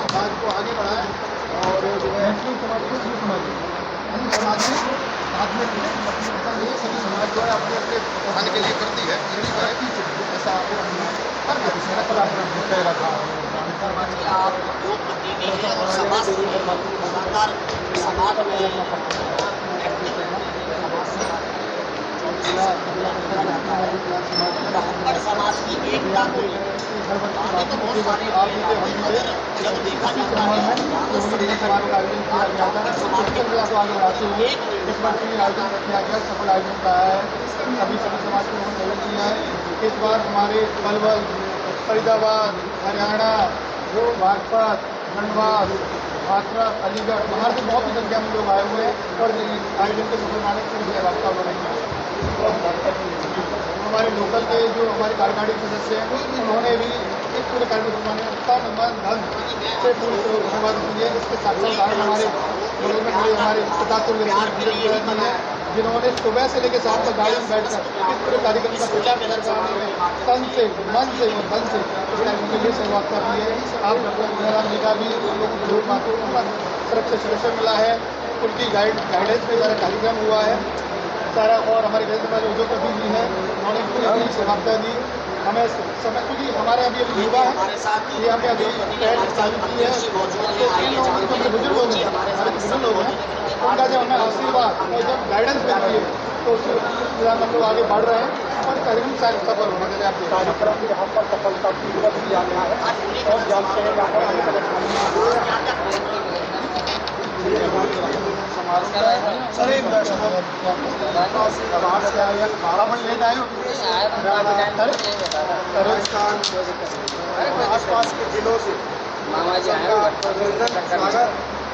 समाज को आगे बढ़ाए और जो है समाज को समाज में साथ में ये सभी समाज जो है अपने अपने उत्थान के लिए करती है, ऐसा आप जो प्रतिनिधि है और समाज लगातार समाज में समाज की एकता को आगे तो बहुत सारे जब देखा जाता है समाज के आयोजन किया गया, सफल आयोजन का है। सभी समाज को सहयोग किया है। इस बार हमारे पलवल, फरीदाबाद, हरियाणा, बागपत, खंडवा, हाथरस, अलीगढ़, बाहर से बहुत ही संख्या में लोग आए हुए हैं और आयोजन के सफल बनाने के लिए रास्ता बनाएंगे। हमारे लोकल के जो हमारे कार्यकारी सदस्य हैं उन्होंने भी इस पूरे कार्यक्रम में तन मन धन से पूरी धन्यवाद दिए। इसके साथ साथ हमारे लोगों में हमारे हैं जिन्होंने सुबह से लेकर शाम तक गाड़ी में बैठकर इस पूरे कार्यक्रम का प्रचार कराने में तन से, मन से और धन से इस कार्यक्रम के लिए सहयोग कर दी है। आप डॉक्टर जी का भी लोगों को तरफ से सुरक्षा मिला है, उनकी गाइडेंस में सारा कार्यक्रम हुआ है सारा। और हमारे गृह उद्योगपति जी हैं, उन्होंने पूरी सहायता दी हमें समय, क्योंकि हमारे अभी युवा है, ये हमें अभी चालू की है। तो बुजुर्ग लोग हैं, हमारे बुजुर्ग लोग हैं, उनका जब हमें आशीर्वाद और जब गाइडेंस मिलती है तो उसके हम लोग आगे बढ़ रहे हैं और कार्यक्रम सफल होने के लिए आपके कार्यक्रम यहाँ पर सफलता पूर्वक किया गया है। और जानते हैं यहाँ आस पास के जिलों से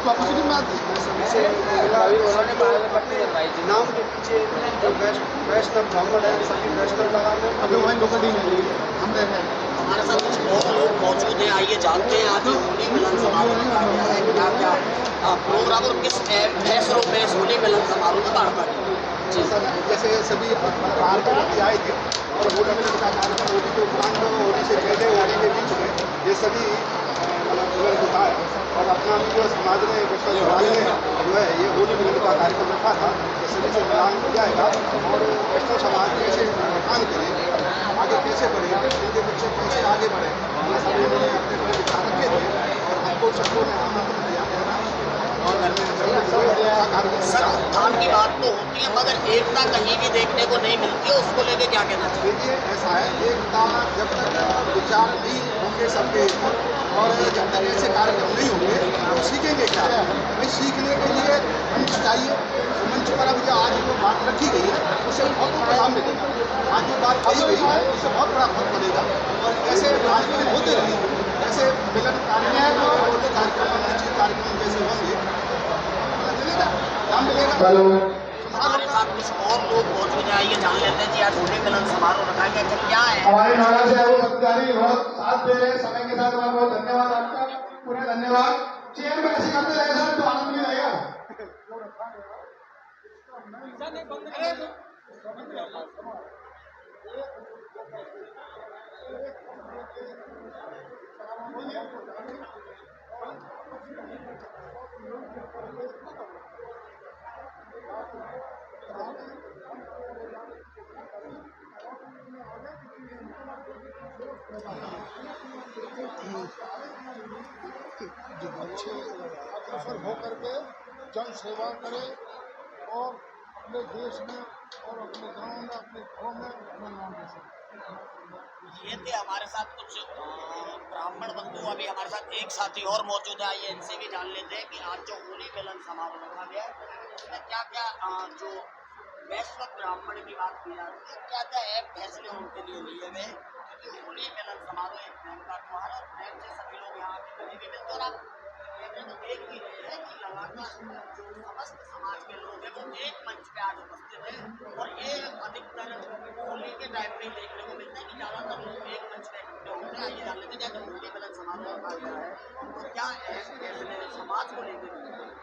तो आप उसी बात नाम के पीछे जो वैष्णव ब्राह्मण है, सभी वैष्णव लगा अभी वही लोग हम रहे हैं। हमारे साथ कुछ बहुत लोग मौजूद हैं, आइए जानते हैं आज होली मिलन समारोह रखा गया है, क्या क्या प्रोग्राम और किस फैसलों में होली मिलन समारोह का कार्यक्रम। जैसे सभी बाहर के व्यक्ति आए थे और होली मिलन का कार्यक्रम होली के उपरांत होली से पहले होली के बीच में ये सभी मिलन होता है और अपना पूरा समाज में समाज में जो है ये होली मिलन का कार्यक्रम रखा था। ये सभी से मिलान हो जाएगा और वैष्णव समाज कैसे उत्थान करें, आगे कैसे बढ़े, इनके बच्चे कैसे आगे बढ़े, ये सभी उन्होंने अपने अपने विचार रखे थे और हमको सबको ने आमंत्रण दिया सर। उत्थान की बात तो होती है मगर एकता कहीं भी देखने को नहीं मिलती है, उसको लेके क्या कहना चाहिए? देखिए ऐसा है, एकता जब तक विचार नहीं होंगे सबके और जब तक ऐसे कार्यक्रम नहीं होंगे तो सीखेंगे क्या? भाई सीखने के लिए मंच चाहिए। मंच पर अब जो आज जो बात रखी गई है उससे बहुत बड़ा लाभ मिलेगा। आज जो बात कही गई है उससे बहुत बड़ा फर्क पड़ेगा और ऐसे कार्यक्रम होते रहेंगे, ऐसे मिलन कार्यक्रम होते कार्यक्रम जैसे होंगे मिलेगा, लाभ मिलेगा। हमारे साथ कुछ और लोग मौजूद हैं, आइए जान लेते हैं जी आज होली मिलन समारोह रखा गया है, क्या है? हमारे नारा से वो अधिकारी बहुत साथ दे रहे हैं, समय के साथ बहुत धन्यवाद आपका, पूरे धन्यवाद। चेयर में ऐसे करते रहे सर तो आनंद भी रहेगा। अग्रसर होकर के जन सेवा करे और अपने देश में और अपने गांव में, अपने गाँव में अपना नाम दे सके। ये थे हमारे साथ कुछ ब्राह्मण बंधु। अभी हमारे साथ एक साथी और मौजूद है, आइए इनसे भी जान लेते हैं कि आज जो होली मिलन समारोह रखा गया है उसमें क्या क्या जो वैश्विक ब्राह्मण की बात की जाती है, क्या क्या अहम फैसले उनके लिए लिए गए। क्योंकि होली मिलन समारोह एक प्रेम का त्योहार है और प्रेम से सभी लोग यहाँ पे कभी भी मिलते हैं। और आप कैमरे में देख ही रहे हैं कि लगातार जो समस्त समाज के लोग हैं वो एक मंच पे आज उपस्थित हैं। और ये अधिकतर होली के टाइम पे देखने को मिलता है कि ज़्यादातर लोग एक मंच पे इकट्ठे होते हैं। आइए जान लेते हैं जब होली मिलन समारोह रखा गया है तो क्या अहम फैसले समाज को लेकर लिए गए।